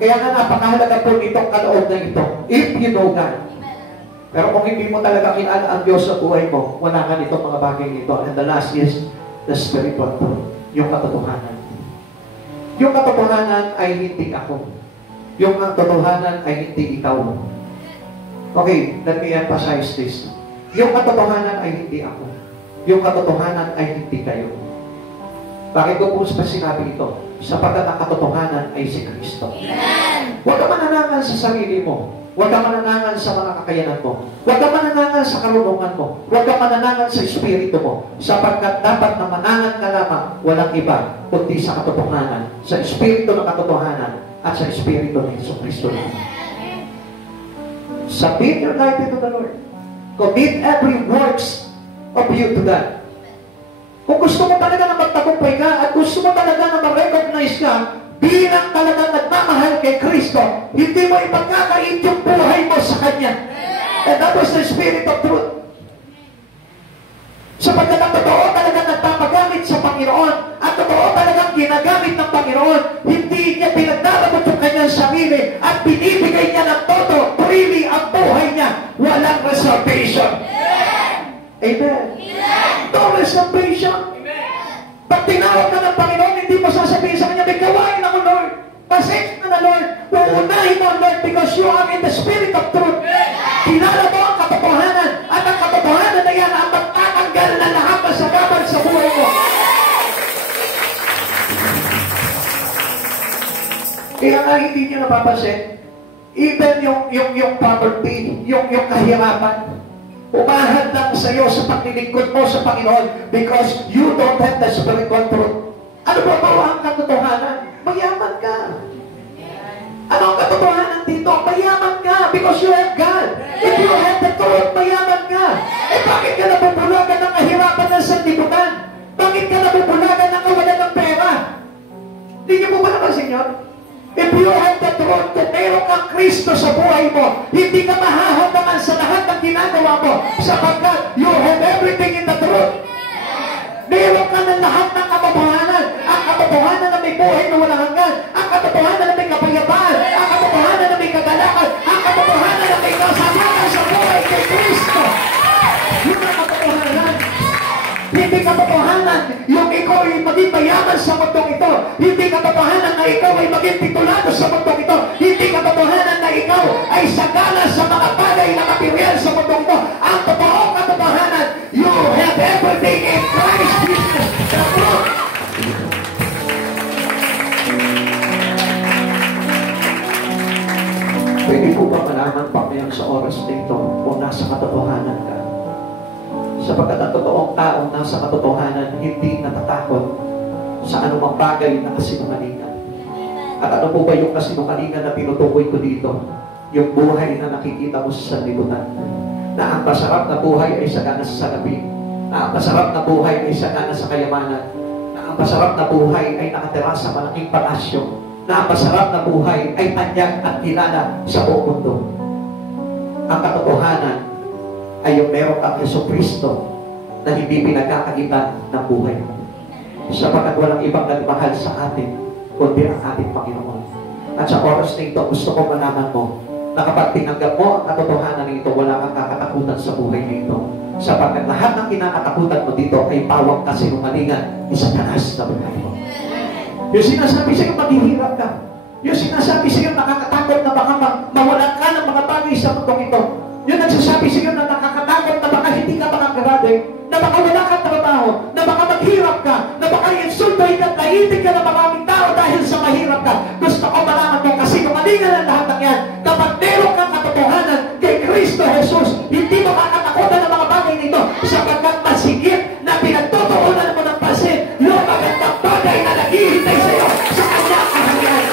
Kaya nga napakahalaga po itong kaloob na ito. If you know God. Pero kung hindi mo talaga kilala ang Diyos sa buhay mo, wala ka nitong mga bagay nito. And the last is the spiritual truth. Yung katotohanan. Yung katotohanan ay hindi ako. Yung katotohanan ay hindi ikaw. Okay, let me emphasize this. Yung katotohanan ay hindi ako. Yung katotohanan ay hindi kayo. Bakit ko po ba sinabi ito? Sapagkat ang katotohanan ay si Kristo. Huwag ka mananangan sa sarili mo. Huwag ka mananangan sa mga kakayanan mo. Huwag ka mananangan sa karunungan mo. Huwag ka mananangan sa espiritu mo. Sapagkat dapat na manangan ka lamang walang iba kundi sa katotohanan. Sa espiritu ng katotohanan at sa espiritu ng Kristo. Submit your life to the Lord. Commit every works of you to God. Kung gusto mo talaga na magtagumpay ka at gusto mo talaga na ma-recognize ka bilang talagang nagmamahal kay Kristo, hindi mo ipagkakait yung buhay mo sa Kanya. And that was the spirit of truth. Sapagkat ang totoo talagang nagpapagamit sa Panginoon at totoo talagang ginagamit ng Panginoon, hindi niya pinagdadabot yung kanyang sarili at binibigay niya ng todo, freely ang buhay niya. Walang reservation. Amen. No reservation. Pag tinawag ka ng Panginoon, hindi mo sasabihin sa Kanya, may gawain ako, Lord. Pasensya na, Lord. Uunahin mo, Lord, because you are in the spirit of truth. Kilala mo ang katotohanan at ang katotohanan na yan ang magtatanggal na lahat ng sagaban sa buhay mo. Kaya nga hindi niyo napapansin, even yung poverty, yung kahirapan, umahad lang sa iyo sa paglilingkod mo sa Panginoon because you don't have the spiritual truth. Ano ba ang katotohanan? Mayaman ka. Ano ang katotohanan dito? Mayaman ka because you have God. If you have the truth, mayaman ka. Eh bakit ka nabubulagan ng kahirapan ng sanlibutan? Bakit ka nabubulagan ng kawalan ng pera? Hindi niyo po ba napansin yun? If you have the truth, kung meron kang Kristo sa buhay mo, hindi ka mahahatangan sa lahat ng ginagawa mo sapagkat you have everything in the truth. Meron ka ng lahat ng katotohanan. Ang katotohanan na may buhay na walang hanggan. Ang katotohanan na may kapayapaan. Ang katotohanan na may kagalakan. Ang katotohanan na may kasamahan sa buhay kay Kristo. Yun ang katotohanan. Hindi katotohanan yung ikaw ay maging mayaman sa mundong ito. Hindi katotohanan na ikaw ay maging titulado sa mundong ito. Hindi katotohanan na ikaw ay sagana sa mga bagay na material sa mundong ito. Ang totoong katotohanan, you have everything in Christ Jesus. The truth. Pwede po ba malaman pa ngayon sa oras nito kung nasa katotohanan ka? Sapagkat ang totoong tao nasa katotohanan, hindi natatakot sa anumang bagay na kasinungalingan. At ano po ba yung kasinungalingan na tinutukoy ko dito? Yung buhay na nakikita mo sa sanlibutan. Na ang masarap na buhay ay sagana sa salapi. Na ang masarap na buhay ay sagana sa kayamanan. Na ang masarap na buhay ay nakatira sa malaking palasyo. Na ang masarap na buhay ay tanyag at kilala sa buong mundo. Ang katotohanan ay yung meron kang Jesucristo na hindi pinagkakagitan ng buhay mo. Sapagkat walang ibang nagmahal sa atin kundi ang ating Panginoon. At sa oras na ito, gusto ko malaman mo na kapag tinanggap mo ang katotohanan nito, wala kang kakatakutan sa buhay nito. Sapagkat lahat ng kinakatakutan mo dito ay pawang kasinungalingan ni Satanas na buhay mo. Yung sinasabi sa'yo, maghihirap ka. Yung sinasabi sa'yo, nakakatakot na baka mawalan ka ng mga bagay sa mundong ito. Yung nagsasabi sa'yo na nakakatakot na baka hindi ka makagraduate, na baka wala ka tao, na baka maghirap ka, na baka insultohin ka, naitig ka ng maraming tao dahil sa mahirap ka. Gusto ko malaman mo kasi kumalingan ang lahat ng yan. Kapag meron kang katotohanan kay Kristo Jesus, hindi mo kakatakutan ng mga bagay nito sapagkat masigit na pinagtutuunan mo ng pansin yung magandang bagay na naghihintay sa iyo sa kanyang kaharian.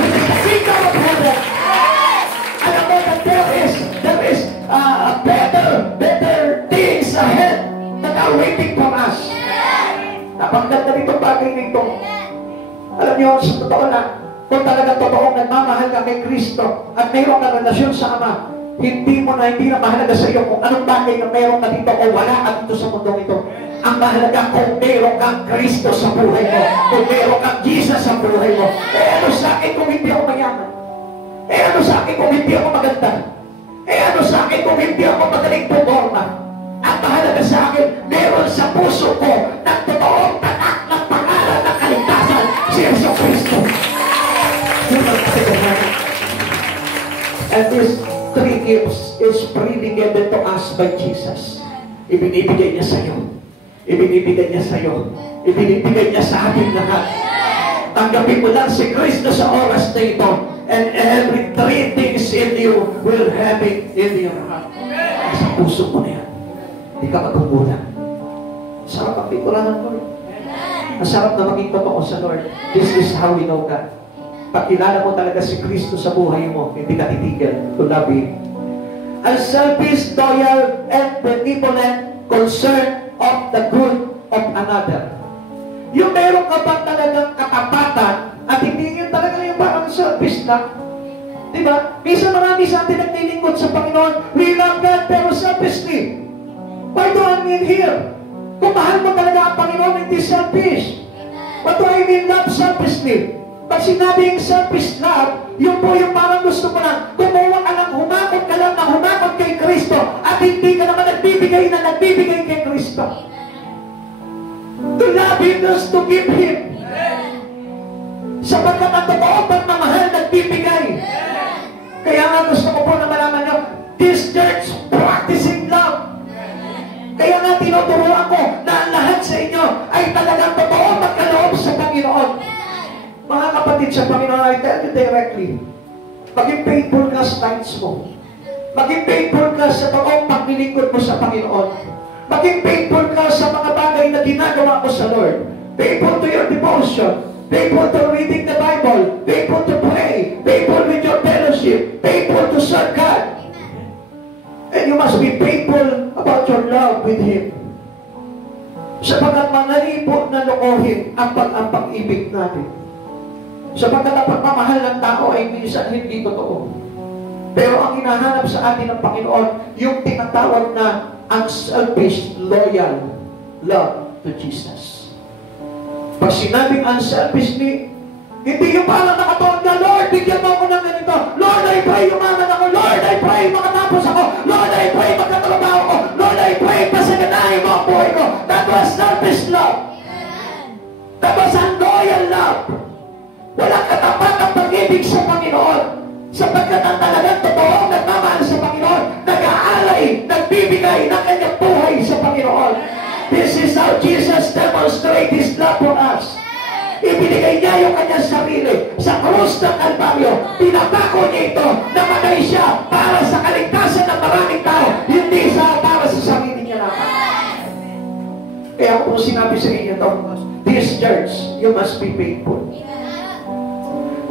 The kingdom of heaven. Alam mo that there is better things ahead that are waiting for us. Napanggat na itong bagay nito. Alam niyo, sa totoo na, kung talagang totoong nagmamahal ka kay Kristo at mayroon ka relasyon sa Ama, hindi na mahalaga sa iyo kung anong bagay na mayroon ka dito o wala ka dito sa mundong ito. Ang mahalaga kung mayroon kang Kristo sa buhay mo, kung mayroon kang Jesus sa buhay mo. Ano sa akin kung hindi ako mayaman? Ano sa akin kung hindi ako maganda? Ano sa akin kung hindi ako magaling puporma? Ang mahalaga sa akin, meron sa puso ko ng totoong tatak ng pangalan ng kaligtasan, si Yesu Kristo. And these three gifts is freely given to us by Jesus. Ibinibigay niya sa iyo. Ibinibigay niya sa iyo. Ibinibigay niya sa ating lahat. Tanggapin mo lang si Kristo sa oras na ito. And every three things in you will have it in your heart. Sa puso mo na yan. Hindi ka magkukulang. Sarap ang pikulan ng Lord. Masarap na maging totoo sa Lord. This is how we know God. Pag kilala mo talaga si Kristo sa buhay mo, hindi ka titigil to love Him. Unselfish, loyal, and benevolent concern of the good of another. Yung meron ka ba talagang katapatan at hindi yun talaga yung parang selfish lang. Diba? Minsan marami sa atin naglilingkod sa Panginoon. We love God pero selfishly. Why do I mean here? Kung mahal mo talaga ang Panginoon, hindi selfish. What do I mean love selfishly? Pag sinabing selfish love, yun po yung parang gusto mo lang, kumuha ka lang, humakot ka lang na humakot kay Kristo at hindi ka naman nagbibigay kay Kristo. To love Him is to give Him. Sapagkat ang totoong pagmamahal nagbibigay. Kaya nga gusto ko po na malaman nyo, this church practicing love. Kaya nga tinuturuan ko na ang lahat sa inyo ay talagang totoo magkaloob sa Panginoon. Mga kapatid sa Panginoon, I tell you directly, maging faithful ka sa tithes mo. Maging faithful ka sa totoong paglilingkod mo sa Panginoon. Maging faithful ka sa mga bagay na ginagawa mo sa Lord. Faithful to your devotion. Faithful to reading the Bible. Faithful to pray. Faithful with your fellowship. Faithful to serve God. And you must be faithful about your love with Him. Sapagkat manali po na lokohin ang pag-ibig natin. Sapagkat ang pagmamahal ng tao ay minsan hindi totoo. Pero ang hinahanap sa atin ng Panginoon, yung tinatawag na unselfish, loyal love to Jesus. Pag sinabing unselfishly, hindi yung parang nakatoon na, Lord, bigyan mo ako ng ganito. Lord, I pray umaman ako. Lord, I pray makatapos ako. Lord, I pray magkatrabaho ako. Lord, I pray pasaganahin mo ang buhay ko. That was selfish love. That was unloyal love. Walang katapat ang pag-ibig sa Panginoon. Sapagkat ang talagang totoong nagmamahal sa Panginoon, nag-aalay, nagbibigay ng kanyang buhay sa Panginoon. This is how Jesus demonstrates His love for us. Ibinigay niya yung kanyang sarili sa krus ng Kalbaryo. Pinapako niya ito na matay siya para sa kaligtasan ng maraming tao, hindi para sa sarili niya naman. Kaya kung sinabi sa inyo ito, this church, you must be faithful.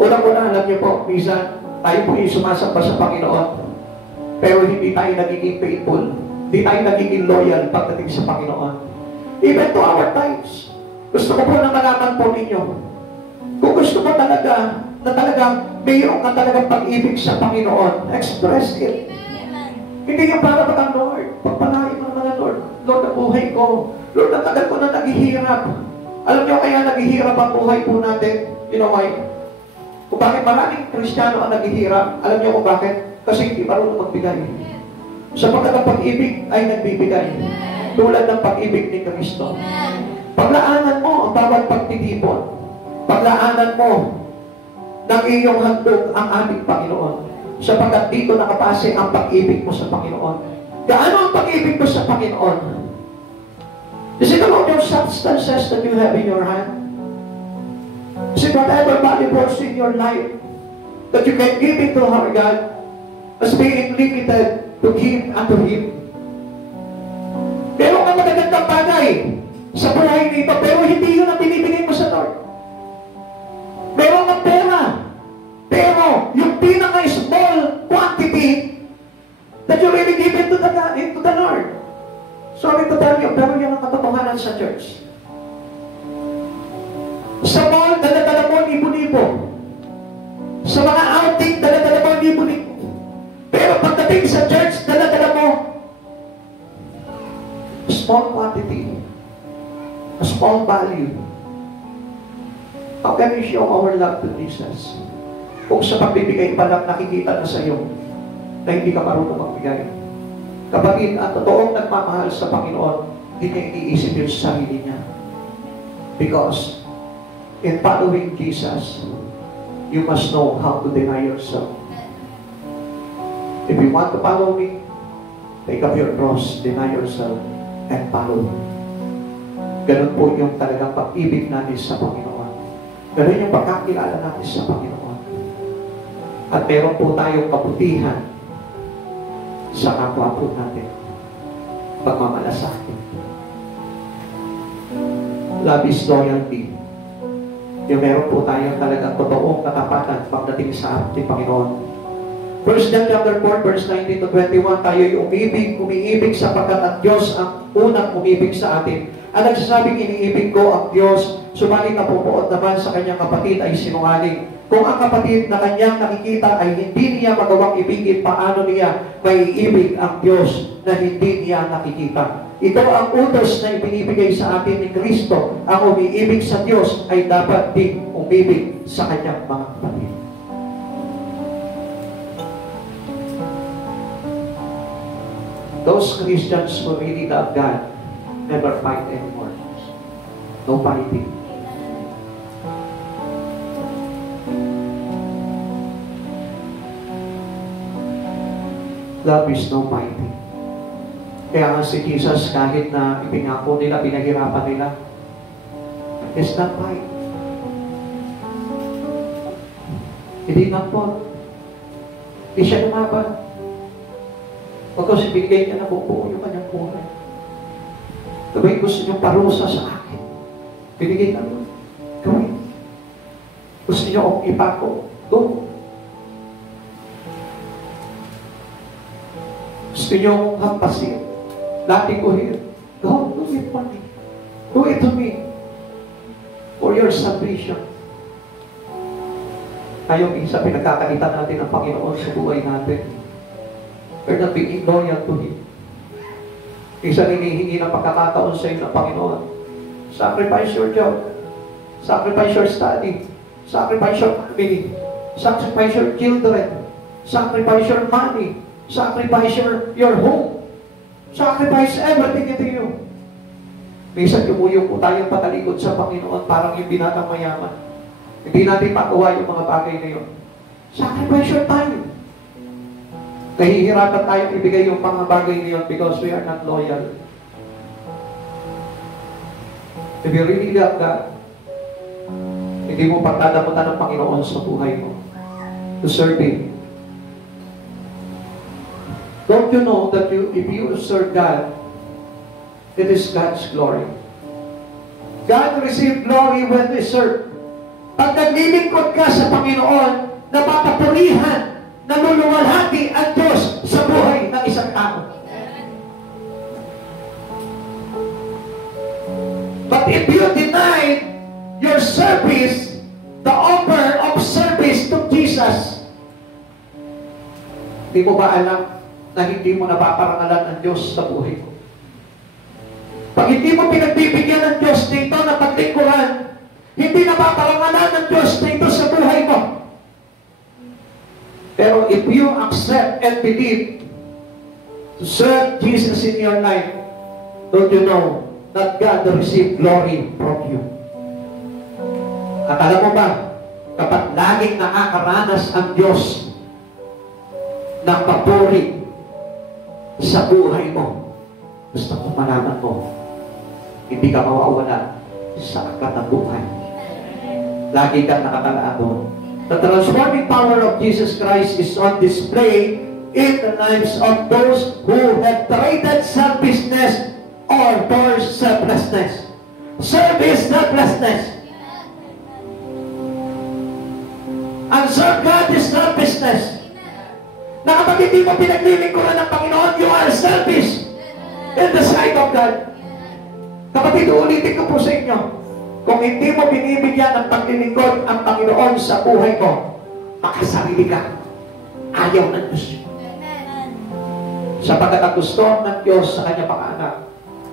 Unang-una, alam niyo po, minsan, tayo po yung sumasamba sa Panginoon, pero hindi tayo nagiging faithful. Hindi tayo nagiging loyal pagdating sa Panginoon. Even to our times. Gusto ko po na malaman po ninyo, kung gusto mo talaga, na talagang mayroon ka talagang pag-ibig sa Panginoon, express it. Hindi yung para baka, Lord, pagpalain mo naman, Lord, Lord, ang buhay ko. Lord, ang tagal ko na naghihirap. Alam niyo kaya naghihirap ang buhay po natin? You know why? Kung bakit maraming Kristiyano ang naghihirap, alam niyo kung bakit? Kasi hindi marunong magbigay. Sapagkat ang pag-ibig ay nagbibigay. Tulad ng pag-ibig ni Kristo. Paglaanan mo ang bawat pagtitipon. Paglaanan mo ng iyong handog ang aming Panginoon. Sapagkat dito nakapase ang pag-ibig mo sa Panginoon. Gaano ang pag-ibig mo sa Panginoon? Is it about your substances that you have in your hand? Is it whatever valuables in your life that you can give it to our God as being limited to give unto Him? Meron ka magagandang bagay sa buhay nito, pero hindi yun ang binibigay mo sa Lord. Meron kang pera, pero yung pinaka-small quantity that you really give into the Lord. Sorry to tell you, pero yan ang katotohanan sa church. Sa mall, dala-dala mo libo-libo. Sa mga outing, dala-dala mo libo-libo. Pero pagdating sa church, dala-dala mo small quantity, a small value. How can we show our love to Jesus? Kung sa pagbibigay pa lang nakikita na sa iyo na hindi ka marunong magbigay. Kapatid, ang totoong nagmamahal sa Panginoon, hindi niya iniisip yung sarili niya. Because in following Jesus, you must know how to deny yourself. If you want to follow me, take up your cross, deny yourself, and follow me. Ganun po yung talagang pag-ibig natin sa Panginoon. Ganun yung pagkakilala natin sa Panginoon. At meron po tayong kabutihan sa kapwa po natin. Pagmamalasakit. Love is loyalty. Yung meron po tayong talagang totoong katapatan pagdating sa ating Panginoon. 1 John chapter 4, verse 19 to 21, tayo yung umiibig sapagkat ang Diyos ang unang umibig sa atin. Ang nagsasabing iniibig ko ang Diyos, subalit napupuot naman sa kanyang kapatid ay sinungaling. Kung ang kapatid na kanyang nakikita ay hindi niya magawang ibigin, paano niya maiibig ang Diyos na hindi niya nakikita? Ito ang utos na ibinibigay sa atin ni Kristo. Ang umiibig sa Diyos ay dapat din umibig sa kanyang mga kapatid. Those Christians who really love God never fight anymore. No fighting. Love is no fighting. Kaya nga si Jesus, kahit na ipinako nila, pinahirapan nila, it's not fight. Hindi not fault. Hindi siya lumaban. Pagkas ibigay niya na buo yung kanyang buhay. Gawin gusto niyong parusa sa akin. Binigay na mo. Gawin. Gusto niyo akong ipako. Go. Gusto niyo akong hampasin. Latikuhin. Go. Do it for me. Do it to me. For your salvation. Ayaw isa pinagkakaitan natin ang Panginoon sa buhay natin. We're not being loyal to Him. Isang hinihingi ng pagkakataon sa iyo ng Panginoon. Sacrifice your job. Sacrifice your study. Sacrifice your family. Sacrifice your children. Sacrifice your money. Sacrifice your home. Sacrifice everything into you. Minsan lumuyong po tayong patalikod sa Panginoon parang yung binatang mayaman. Hindi natin magawa yung mga bagay na yun. Sacrifice your time. Nahihirapan tayong ibigay yung mga bagay na yun because we are not loyal. If you really love God, hindi mo pagdadamutan ng Panginoon sa buhay mo to serve Him. Don't you know that if you serve God, it is God's glory. God receive glory when we serve. Pag naglilingkod ka sa Panginoon, napapapurihan, naluluwalhati ang Diyos sa buhay ng isang tao. But if you deny your service, the offer of service to Jesus, di mo ba alam na hindi mo napaparangalan ang Diyos sa buhay mo? Pag hindi mo pinagbibigyan ng Diyos dito na paglingkuran, hindi napaparangalan ng Diyos dito sa buhay mo. Pero if you accept and believe to serve Jesus in your life, don't you know that God will receive glory from you? At alam mo ba, kapag laging nakakaranas ang Diyos ng papuri sa buhay mo, gusto ko malaman mo, hindi ka mawawala sa aklat ng buhay. Lagi kang nakatalaan doon. The transforming power of Jesus Christ is on display in the lives of those who have traded selfishness or for selflessness. Service selflessness. And serve God is selfishness. Na kapag hindi mo pinaglilingkuran ng Panginoon, you are selfish in the sight of God. Kapatid, ulitin ko po sa inyo, kung hindi mo binibigyan ng paglilingkod ang Panginoon sa buhay mo, makasarili ka. Ayaw ng Diyos. Sapagkat ang gusto ng Diyos sa kanyang mga anak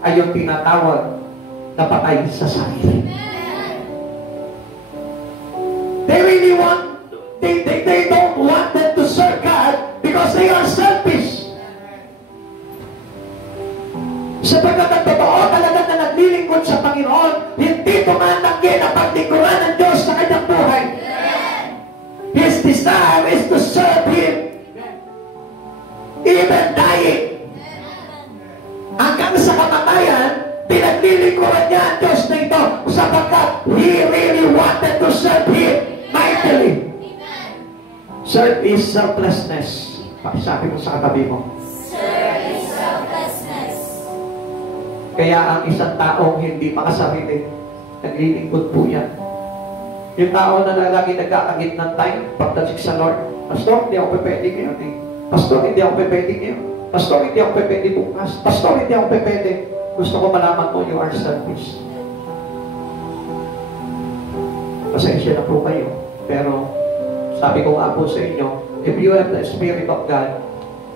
ay yung tinatawag na patay sa sarili. They really want, they don't want them to serve God because they are selfish. Sapagkat ang totoo talaga na naglilingkod sa Panginoon, hindi tumatanggi na paglingkuran ng Diyos sa kanyang buhay. His desire is to serve Him. Even dying. Hanggang sa kamatayan, pinaglilingkuran niya ang Diyos na ito sapagkat He really wanted to serve Him mightily. Serve is selflessness. Pakisabi mo sa katabi mo. Serve is selflessness. Kaya ang isang taong hindi makasarili, naglilingkod po yan. Yung tao na lagi nagkakagit ng time, pagdating sa Lord, Pastor, hindi ako pwede ngayon eh. Pastor, hindi ako pwede ngayon. Pastor, hindi ako pwede bukas. Pastor, hindi ako pwede. Gusto ko malaman mo, you are selfish. Pasensya na po kayo. Pero, sabi ko nga po sa inyo, if you have the Spirit of God,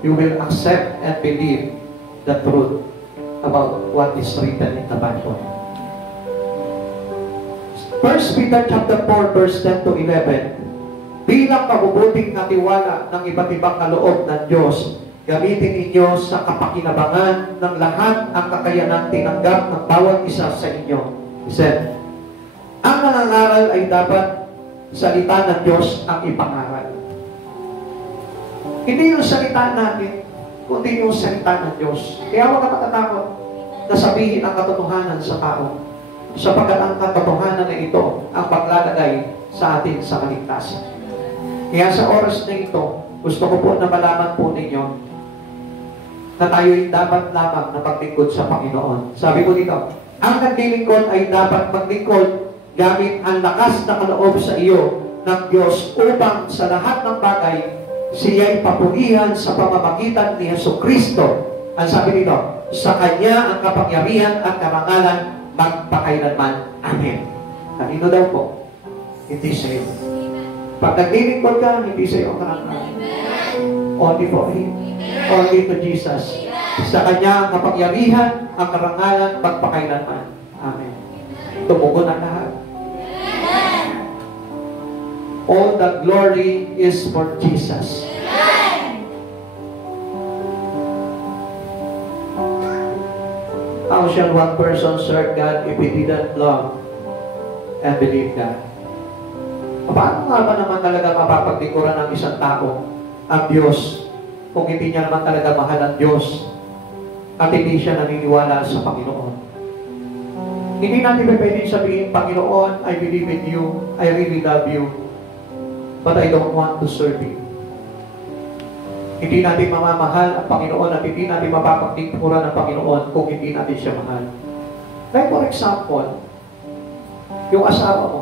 you will accept and believe the truth about what is written in the Bible. 1 Peter chapter 4, verse 10 to 11. Bilang mabubuting katiwala ng iba't ibang kaloob ng Diyos, gamitin ninyo sa kapakinabangan ng lahat ang kakayanang tinanggap ng bawat isa sa inyo. He said, ang nangangaral ay dapat salita ng Diyos ang ipangaral. Hindi yung salita natin, kundi yung salita ng Diyos. Kaya huwag ka matatakot na sabihin ang katotohanan sa tao. Sapagkat ang katotohanan na ito ang paglalagay sa atin sa kaligtasan. Kaya sa oras na ito, gusto ko po na malaman po ninyo na tayo'y dapat lamang na maglingkod sa Panginoon. Sabi ko dito, ang naglilingkod ay dapat maglingkod gamit ang lakas na kaloob sa iyo ng Diyos upang sa lahat ng bagay siya'y papurihan sa pamamagitan ni Jesucristo. Ang sabi nito, sa Kanya ang kapangyarihan at karangalan magpakailanman. Amen. Kanino daw po? Hindi sa iyo. Pag naglilingkod ka, hindi sa iyo ang karangalan. Only for Him. Only to Jesus. Sa Kanya ang kapangyarihan, ang karangalan, magpakailanman. Amen. Tumugon ang lahat. All the glory is for Jesus. How shall one person serve God if he didn't love and believe God? Paano nga ba naman talaga mapapaglingkuran ng isang tao ang Diyos kung hindi niya naman talaga mahal ang Diyos at hindi siya naniniwala sa Panginoon? Hindi natin pwedeng sabihin, Panginoon, I believe in you, I really love you, but I don't want to serve you. Hindi natin mamamahal ang Panginoon at hindi natin mapapaglingkuran ang Panginoon kung hindi natin siya mahal. Like for example, yung asawa mo,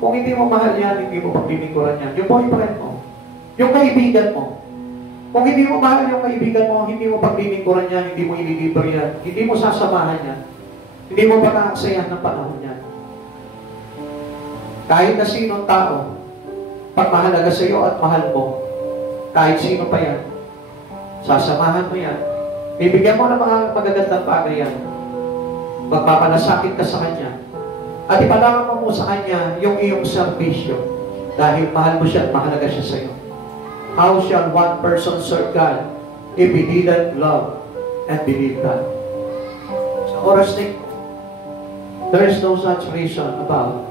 kung hindi mo mahal yan, hindi mo paglilingkuran yan. Yung boyfriend mo, yung kaibigan mo, kung hindi mo mahal yung kaibigan mo, hindi mo paglilingkuran yan, hindi mo ililibre yan, hindi mo sasamahan yan, hindi mo pag-aaksayan ng panahon yan. Kahit na sinong tao, pag mahalaga sa iyo at mahal mo, kahit sino pa yan, sasamahan mo yan, bibigyan mo ng mga magagandang bagay yan, magpapalasakit ka sa Kanya, at ipalangan mo sa Kanya yung iyong serbisyo, dahil mahal mo siya at mahalaga siya sa iyo. How shall one person serve God if he didn't love and believe God? Sa oras na ito, there is no such reason about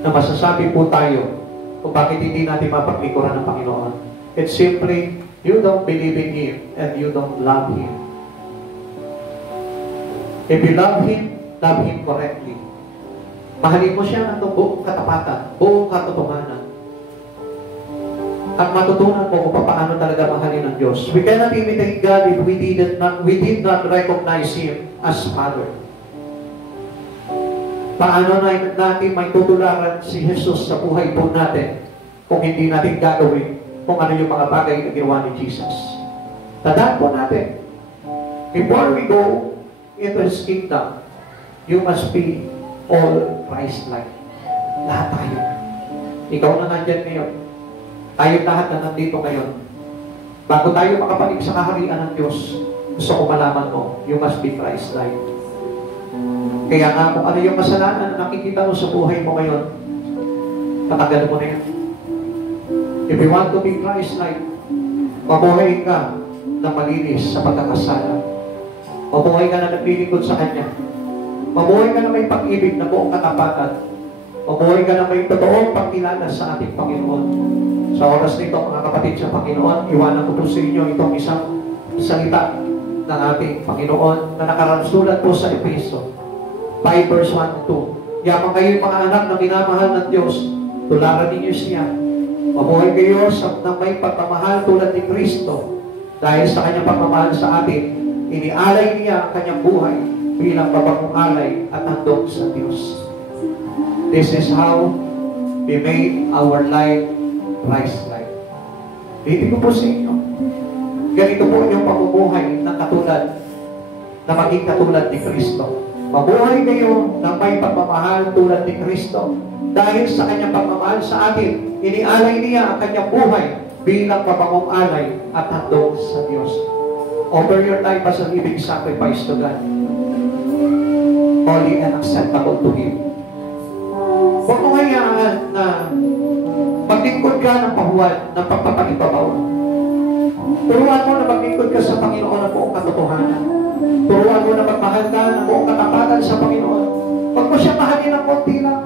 na masasabi po tayo kung bakit hindi natin mapaglingkuran ng Panginoon. It's simply, you don't believe in Him and you don't love Him. If you love Him, Love Him correctly. Mahalin mo siya ng buong katapatan, buong katotohanan. At matutunan mo kung paano talaga mahalin ng Diyos. We cannot imitate God if we did not recognize Him as Father. Paano na natin may tutularan si Jesus sa buhay po natin kung hindi natin gagawin kung ano yung mga bagay na ginawa ni Jesus. Tandaan po natin, before we go into His kingdom, you must be all Christ-like. Lahat tayo. Ikaw na nandyan ngayon. Tayo lahat na nandito ngayon. Bago tayo makapalig sa kaharian ng Diyos, gusto ko malaman mo, you must be Christ-like. Kaya nga, kung ano yung kasalanan na nakikita mo sa buhay mo ngayon, patagal mo na yan. If you want to be Christ-like, mabuhay ka na malinis sa pagkakasala. Mabuhay ka na naglilingkod sa Kanya. Mabuhay ka na may pag-ibig na buong katapatan. Mabuhay ka na may totoong pagkilala sa ating Panginoon. Sa oras nito, mga kapatid sa Panginoon, iwanan ko po sa inyo itong isang salita ng ating Panginoon na nakarasulat po sa Efeso 5 verse 1 2. Yaman kayo mga anak na minamahal ng Diyos, tularan ninyo siya. Mabuhay kayo na may pagmamahal tulad ni Kristo. Dahil sa Kanyang pagmamahal sa atin, inialay niya ang Kanyang buhay bilang babagong alay at handog sa Diyos. This is how we made our life Christ-like. Hindi ko po sa inyo. Ganito po yung pamumuhay na katulad, na maging katulad ni Kristo. Mabuhay kayo na may pagmamahal tulad ni Kristo. Dahil sa Kanyang pagmamahal sa atin, inialay niya ang Kanyang buhay bilang babagong alay at handog sa Diyos. Offer your life as a living sacrifice to God. Holy and acceptable to Him. Huwag mo hayaan na maglingkod ka ng pahuwad, ng pagpapalibabaw. Turuan mo na maglingkod ka sa Panginoon ng buong katotohanan. Turuan mo na magmahal ka ng buong katapatan sa Panginoon. Huwag mo siya mahalin ng konti lang.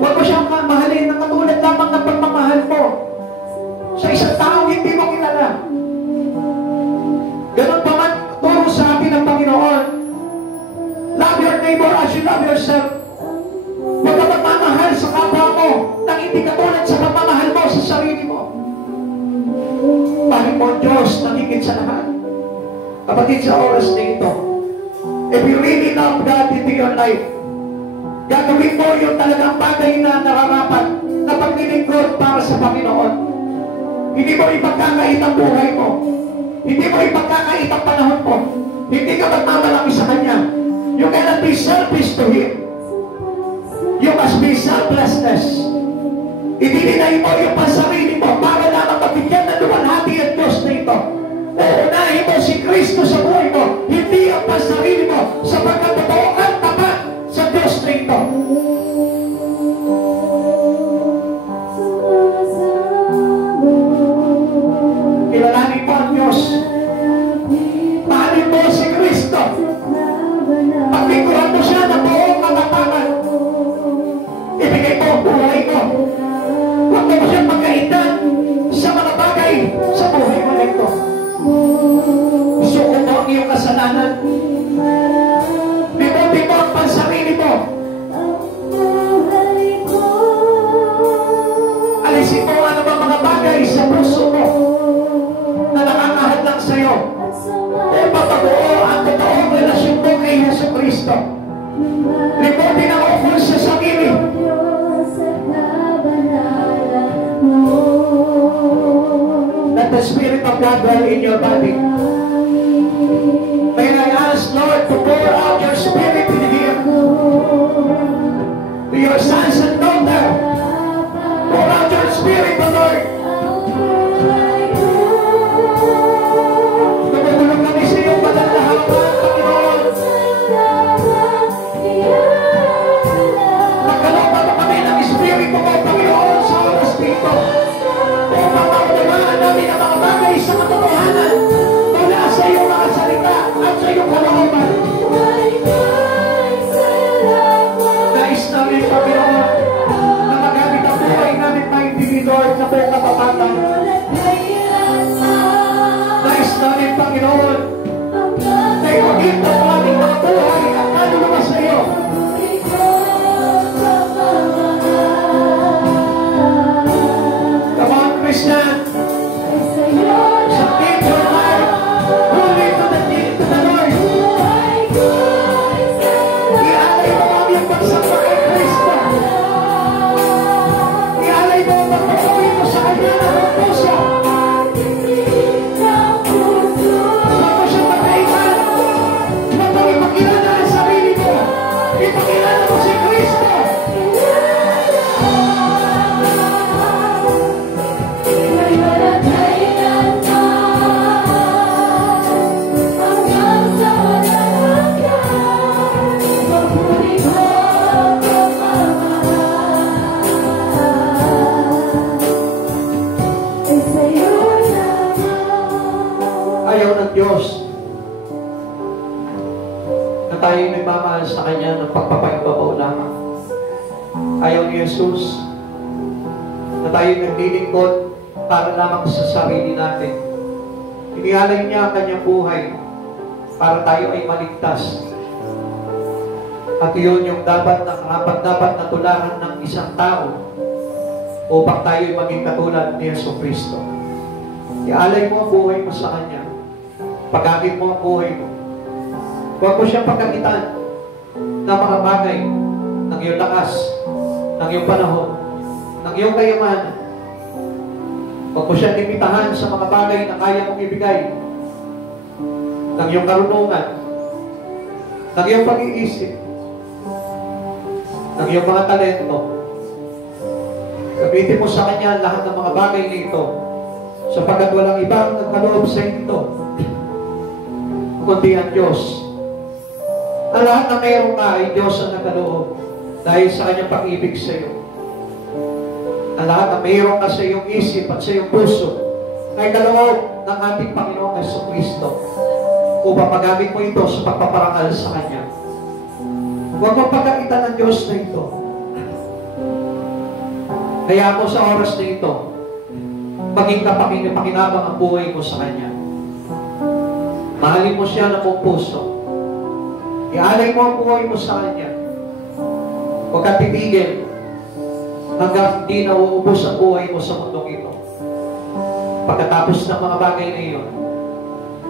Huwag mo siya mahalin ng katulad lamang ng pagmamahal mo sa isang taong hindi mo kilala. Ganon pa man turo sa atin ng Panginoon. Love your neighbor as you love yourself. Huwag ka magmamahal sa kapwa mo nang hindi katulad sa pagmamahal mo sa sarili mo. Panginoon Diyos, nakikit sa lahat. Kapatid, sa oras na ito, if you really love God into your life, gagawin mo yung talagang bagay na nararapat na paglilingkod para sa Panginoon. Hindi mo ipagkakait ang buhay mo. Hindi mo ipagkakait ang panahon mo. Hindi ka magmamalaki sa Kanya. You cannot be selfish to Him. You must be selflessness. Idinay mo yung pasarili mo para lamang mabigyan na luwalhati ang Diyos na ito. Uunahin mo si Kristo sa buhay mo, hindi ang pasarili mo, sapagkat totoo ang tapat sa Diyos na ito. Kilalanin mo ang Diyos. Mahalin mo si Kristo. Paglingkuran mo siya ng buong katapatan. Ibigay mo ang buhay mo. Huwag mo siya magkaitan sa mga bagay sa buhay mo na ito. Suko mo ang iyong kasalanan. Bibuti mo ang pansarili mo. Alisin mo ano ba mga bagay sa puso mo na nakakahadlang sa'yo. Papabuo ang totoong relasyon mo kay Yesu Kristo. Libutin ang ukol sa sarili. Let the Spirit of God dwell in your body. May I ask, Lord, to pour out your Spirit in here to your sons and daughters. Pour out your Spirit, O Lord. Tumutulong kami sa iyong banal na hanggan, Panginoon. Magkalooban mo kami ng Espiritu mo, Panginoon, sa oras dito. Upang maunawaan namin ang mga bagay sa katotohanan mula sa iyong mga salita at sa iyong kalooban. Nais namin, Panginoon, na magamit ang buhay namin na individual na buong katapatan. Nais namin, Panginoon, na ipagit ang aming mga buhay at kaluluwa Jesus, na tayo naglilingkod para lamang sa sarili natin. Inialay niya ang kanyang buhay para tayo ay maligtas. At yun yung dapat na tularan ng isang tao upang tayo ay maging katulad ni Yesu Kristo. Ialay mo ang buhay mo sa Kanya. Paggamit mo ang buhay mo. Huwag mo siyang pagkamitan ng mga bagay ng iyong lakas, ng iyong panahon, ng iyong kayamanan. Huwag mo siyang limitahan sa mga bagay na kaya mong ibigay, ng iyong karunungan, ng iyong pag-iisip, ng iyong mga talento. Gamitin mo sa Kanya lahat ng mga bagay nito, sapagkat walang ibang nagkaloob sa ito, kundi ang Diyos. Ang lahat na mayroon ka ay Diyos ang nagkaloob dahil sa Kanyang pag-ibig sa iyo. Ang lahat na mayroon ka sa iyong isip at sa iyong puso ay kaloob ng ating Panginoong Jesucristo upang magamit mo ito sa pagpaparangal sa Kanya. Huwag mong pagkakitan ng Diyos na ito. Kaya mo sa oras na ito, maging kapakinabang ang buhay mo sa Kanya. Mahalin mo siya ng buong puso. Ialay mo ang buhay mo sa Kanya. Huwag kang titigil hanggang hindi nauubos ang buhay mo sa mundong ito. Pagkatapos ng mga bagay na iyon,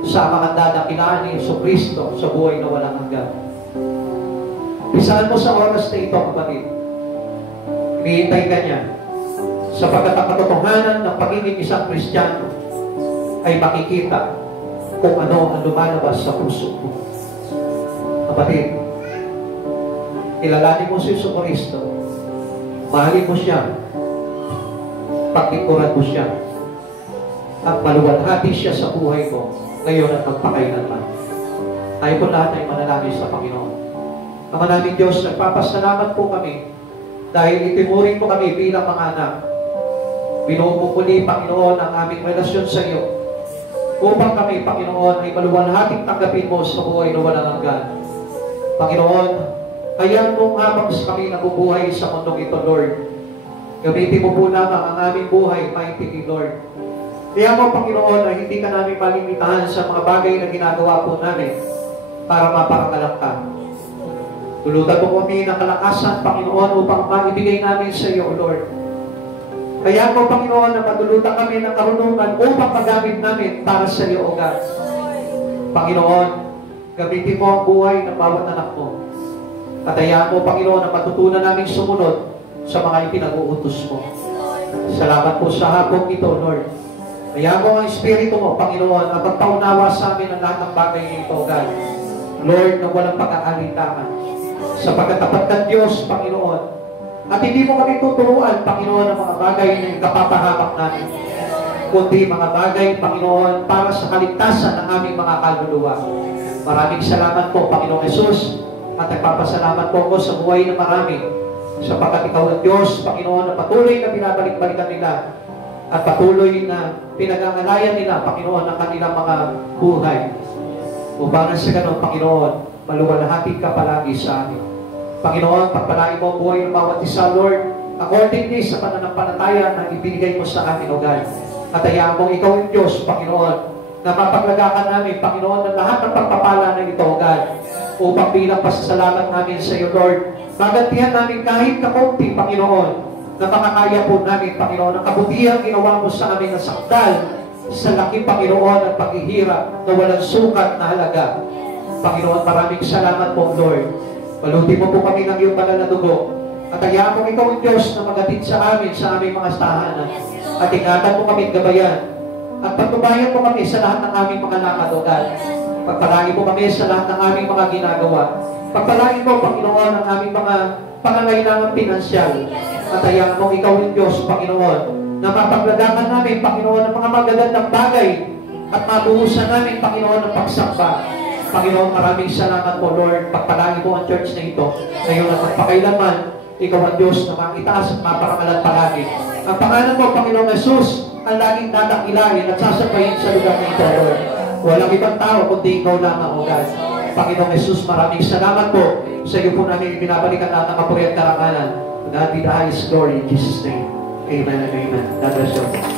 sa mga dadakilaan ni Jesucristo sa buhay na walang hanggan. Pisaan mo sa oras na ito, kapatid. Hinihintay ka niya. Sapagkat ang katotohanan ng pagiging isang Kristiyano ay makikita kung ano ang lumalabas sa puso mo. Kapatid, kilalanin mo si Jesucristo. Mahalin mo siya. Paglingkuran mo siya. At maluwalhati siya sa buhay mo ngayon at magpakailanman. Tayo po lahat ay manalangin sa Panginoon. Ama namin Diyos, nagpapasalamat po kami dahil itinuring mo kami bilang mga anak. Binubukuli, Panginoon, ang aming relasyon sa iyo upang kami, Panginoon, ay maluwalhating tanggapin mo sa buhay na walang hanggan. Panginoon, kaya mong habang kami nabubuhay sa mundong ito, Lord, gamitin mo po lamang ang aming buhay, maintindi, Lord. Kaya mo, Panginoon, ay hindi ka namin malimitahan sa mga bagay na ginagawa po namin para maparangalan ka. Tulutan mo kami ng kalakasan, Panginoon, upang maibigay namin sa iyo, Lord. Kaya mo, Panginoon, na matulutan kami ng karunungan upang magamit namin para sa iyo, O God. Panginoon, gamitin mo ang buhay ng bawat anak mo. At hayaan mo, Panginoon, na matutunan namin sumunod sa mga ipinag-uutos mo. Salamat po sa hapong ito, Lord. Hayaan mo ang Espiritu mo, Panginoon, na magpaunawa sa amin ang lahat ng bagay nito, God. Lord, na walang pag-aalinlangan. Sapagkat tapat ng Diyos, Panginoon, at hindi mo kami tuturuan, Panginoon, ng mga bagay na kapapahamak namin, kundi mga bagay, Panginoon, para sa kaligtasan ng aming mga kaluluwa. Maraming salamat po, Panginoong Jesus, at nagpapasalamat po ako sa buhay ng marami, sapagkat ikaw ang Diyos, Panginoon, na patuloy na binabalik-balikan nila at patuloy na pinag-aangalayan nila, Panginoon, ang kanilang mga buhay. Upang sa ganun, Panginoon, maluwalhati ka palagi sa amin. Panginoon, pagpalain mo ang buhay ng bawat isa, Lord, accordingly sa pananampalataya na ibinigay mo sa amin, O God. At hayaan mo ikaw ang Diyos, Panginoon, na mapaglagakan namin, Panginoon, ng lahat ng pagpapala na ito, O God, upang bilang pasasalamat namin sa iyo, Lord, magantihan namin kahit kakunti, Panginoon, na makakaya po namin, Panginoon, ang kabutihan ginawa mo sa amin na sakdal sa laking, Panginoon, at paghihirap na walang sukat na halaga. Panginoon, maraming salamat po, Lord. Palutin mo po kami ng iyong banal na dugo. At hayaan mo ikaw ang Diyos na magatid sa amin, sa aming mga tahanan. At ingatan mo kami gabayan. At pagtubayan mo kami sa lahat ng aming mga lakad, O God. Pagpalain mo kami sa lahat ng aming mga ginagawa. Pagpalain mo, Panginoon, ang aming mga pangangailangan pinansyal. At hayaan mo ikaw ang Diyos, Panginoon, na mapaglagakan namin, Panginoon, ng mga magagandang bagay at mabuhusan namin, Panginoon, ng pagsamba. Panginoon, maraming salamat po, Lord. Pagpalain mo ang church na ito. Ngayon at magpakailanman, ikaw ang Diyos na makitaas at maparangalan palagi. Ang pangalan mo, Panginoong Jesus, ang laging dadakilain at sasabayin sa lugar na ito, Lord. Walang ibang tao, kundi ikaw lamang, O God. Panginoong Jesus, maraming salamat po. Sa iyo po namin binabalikan lahat ng kapuri at karangalan. To God be the highest glory in Jesus' name. Amen and amen. God bless you.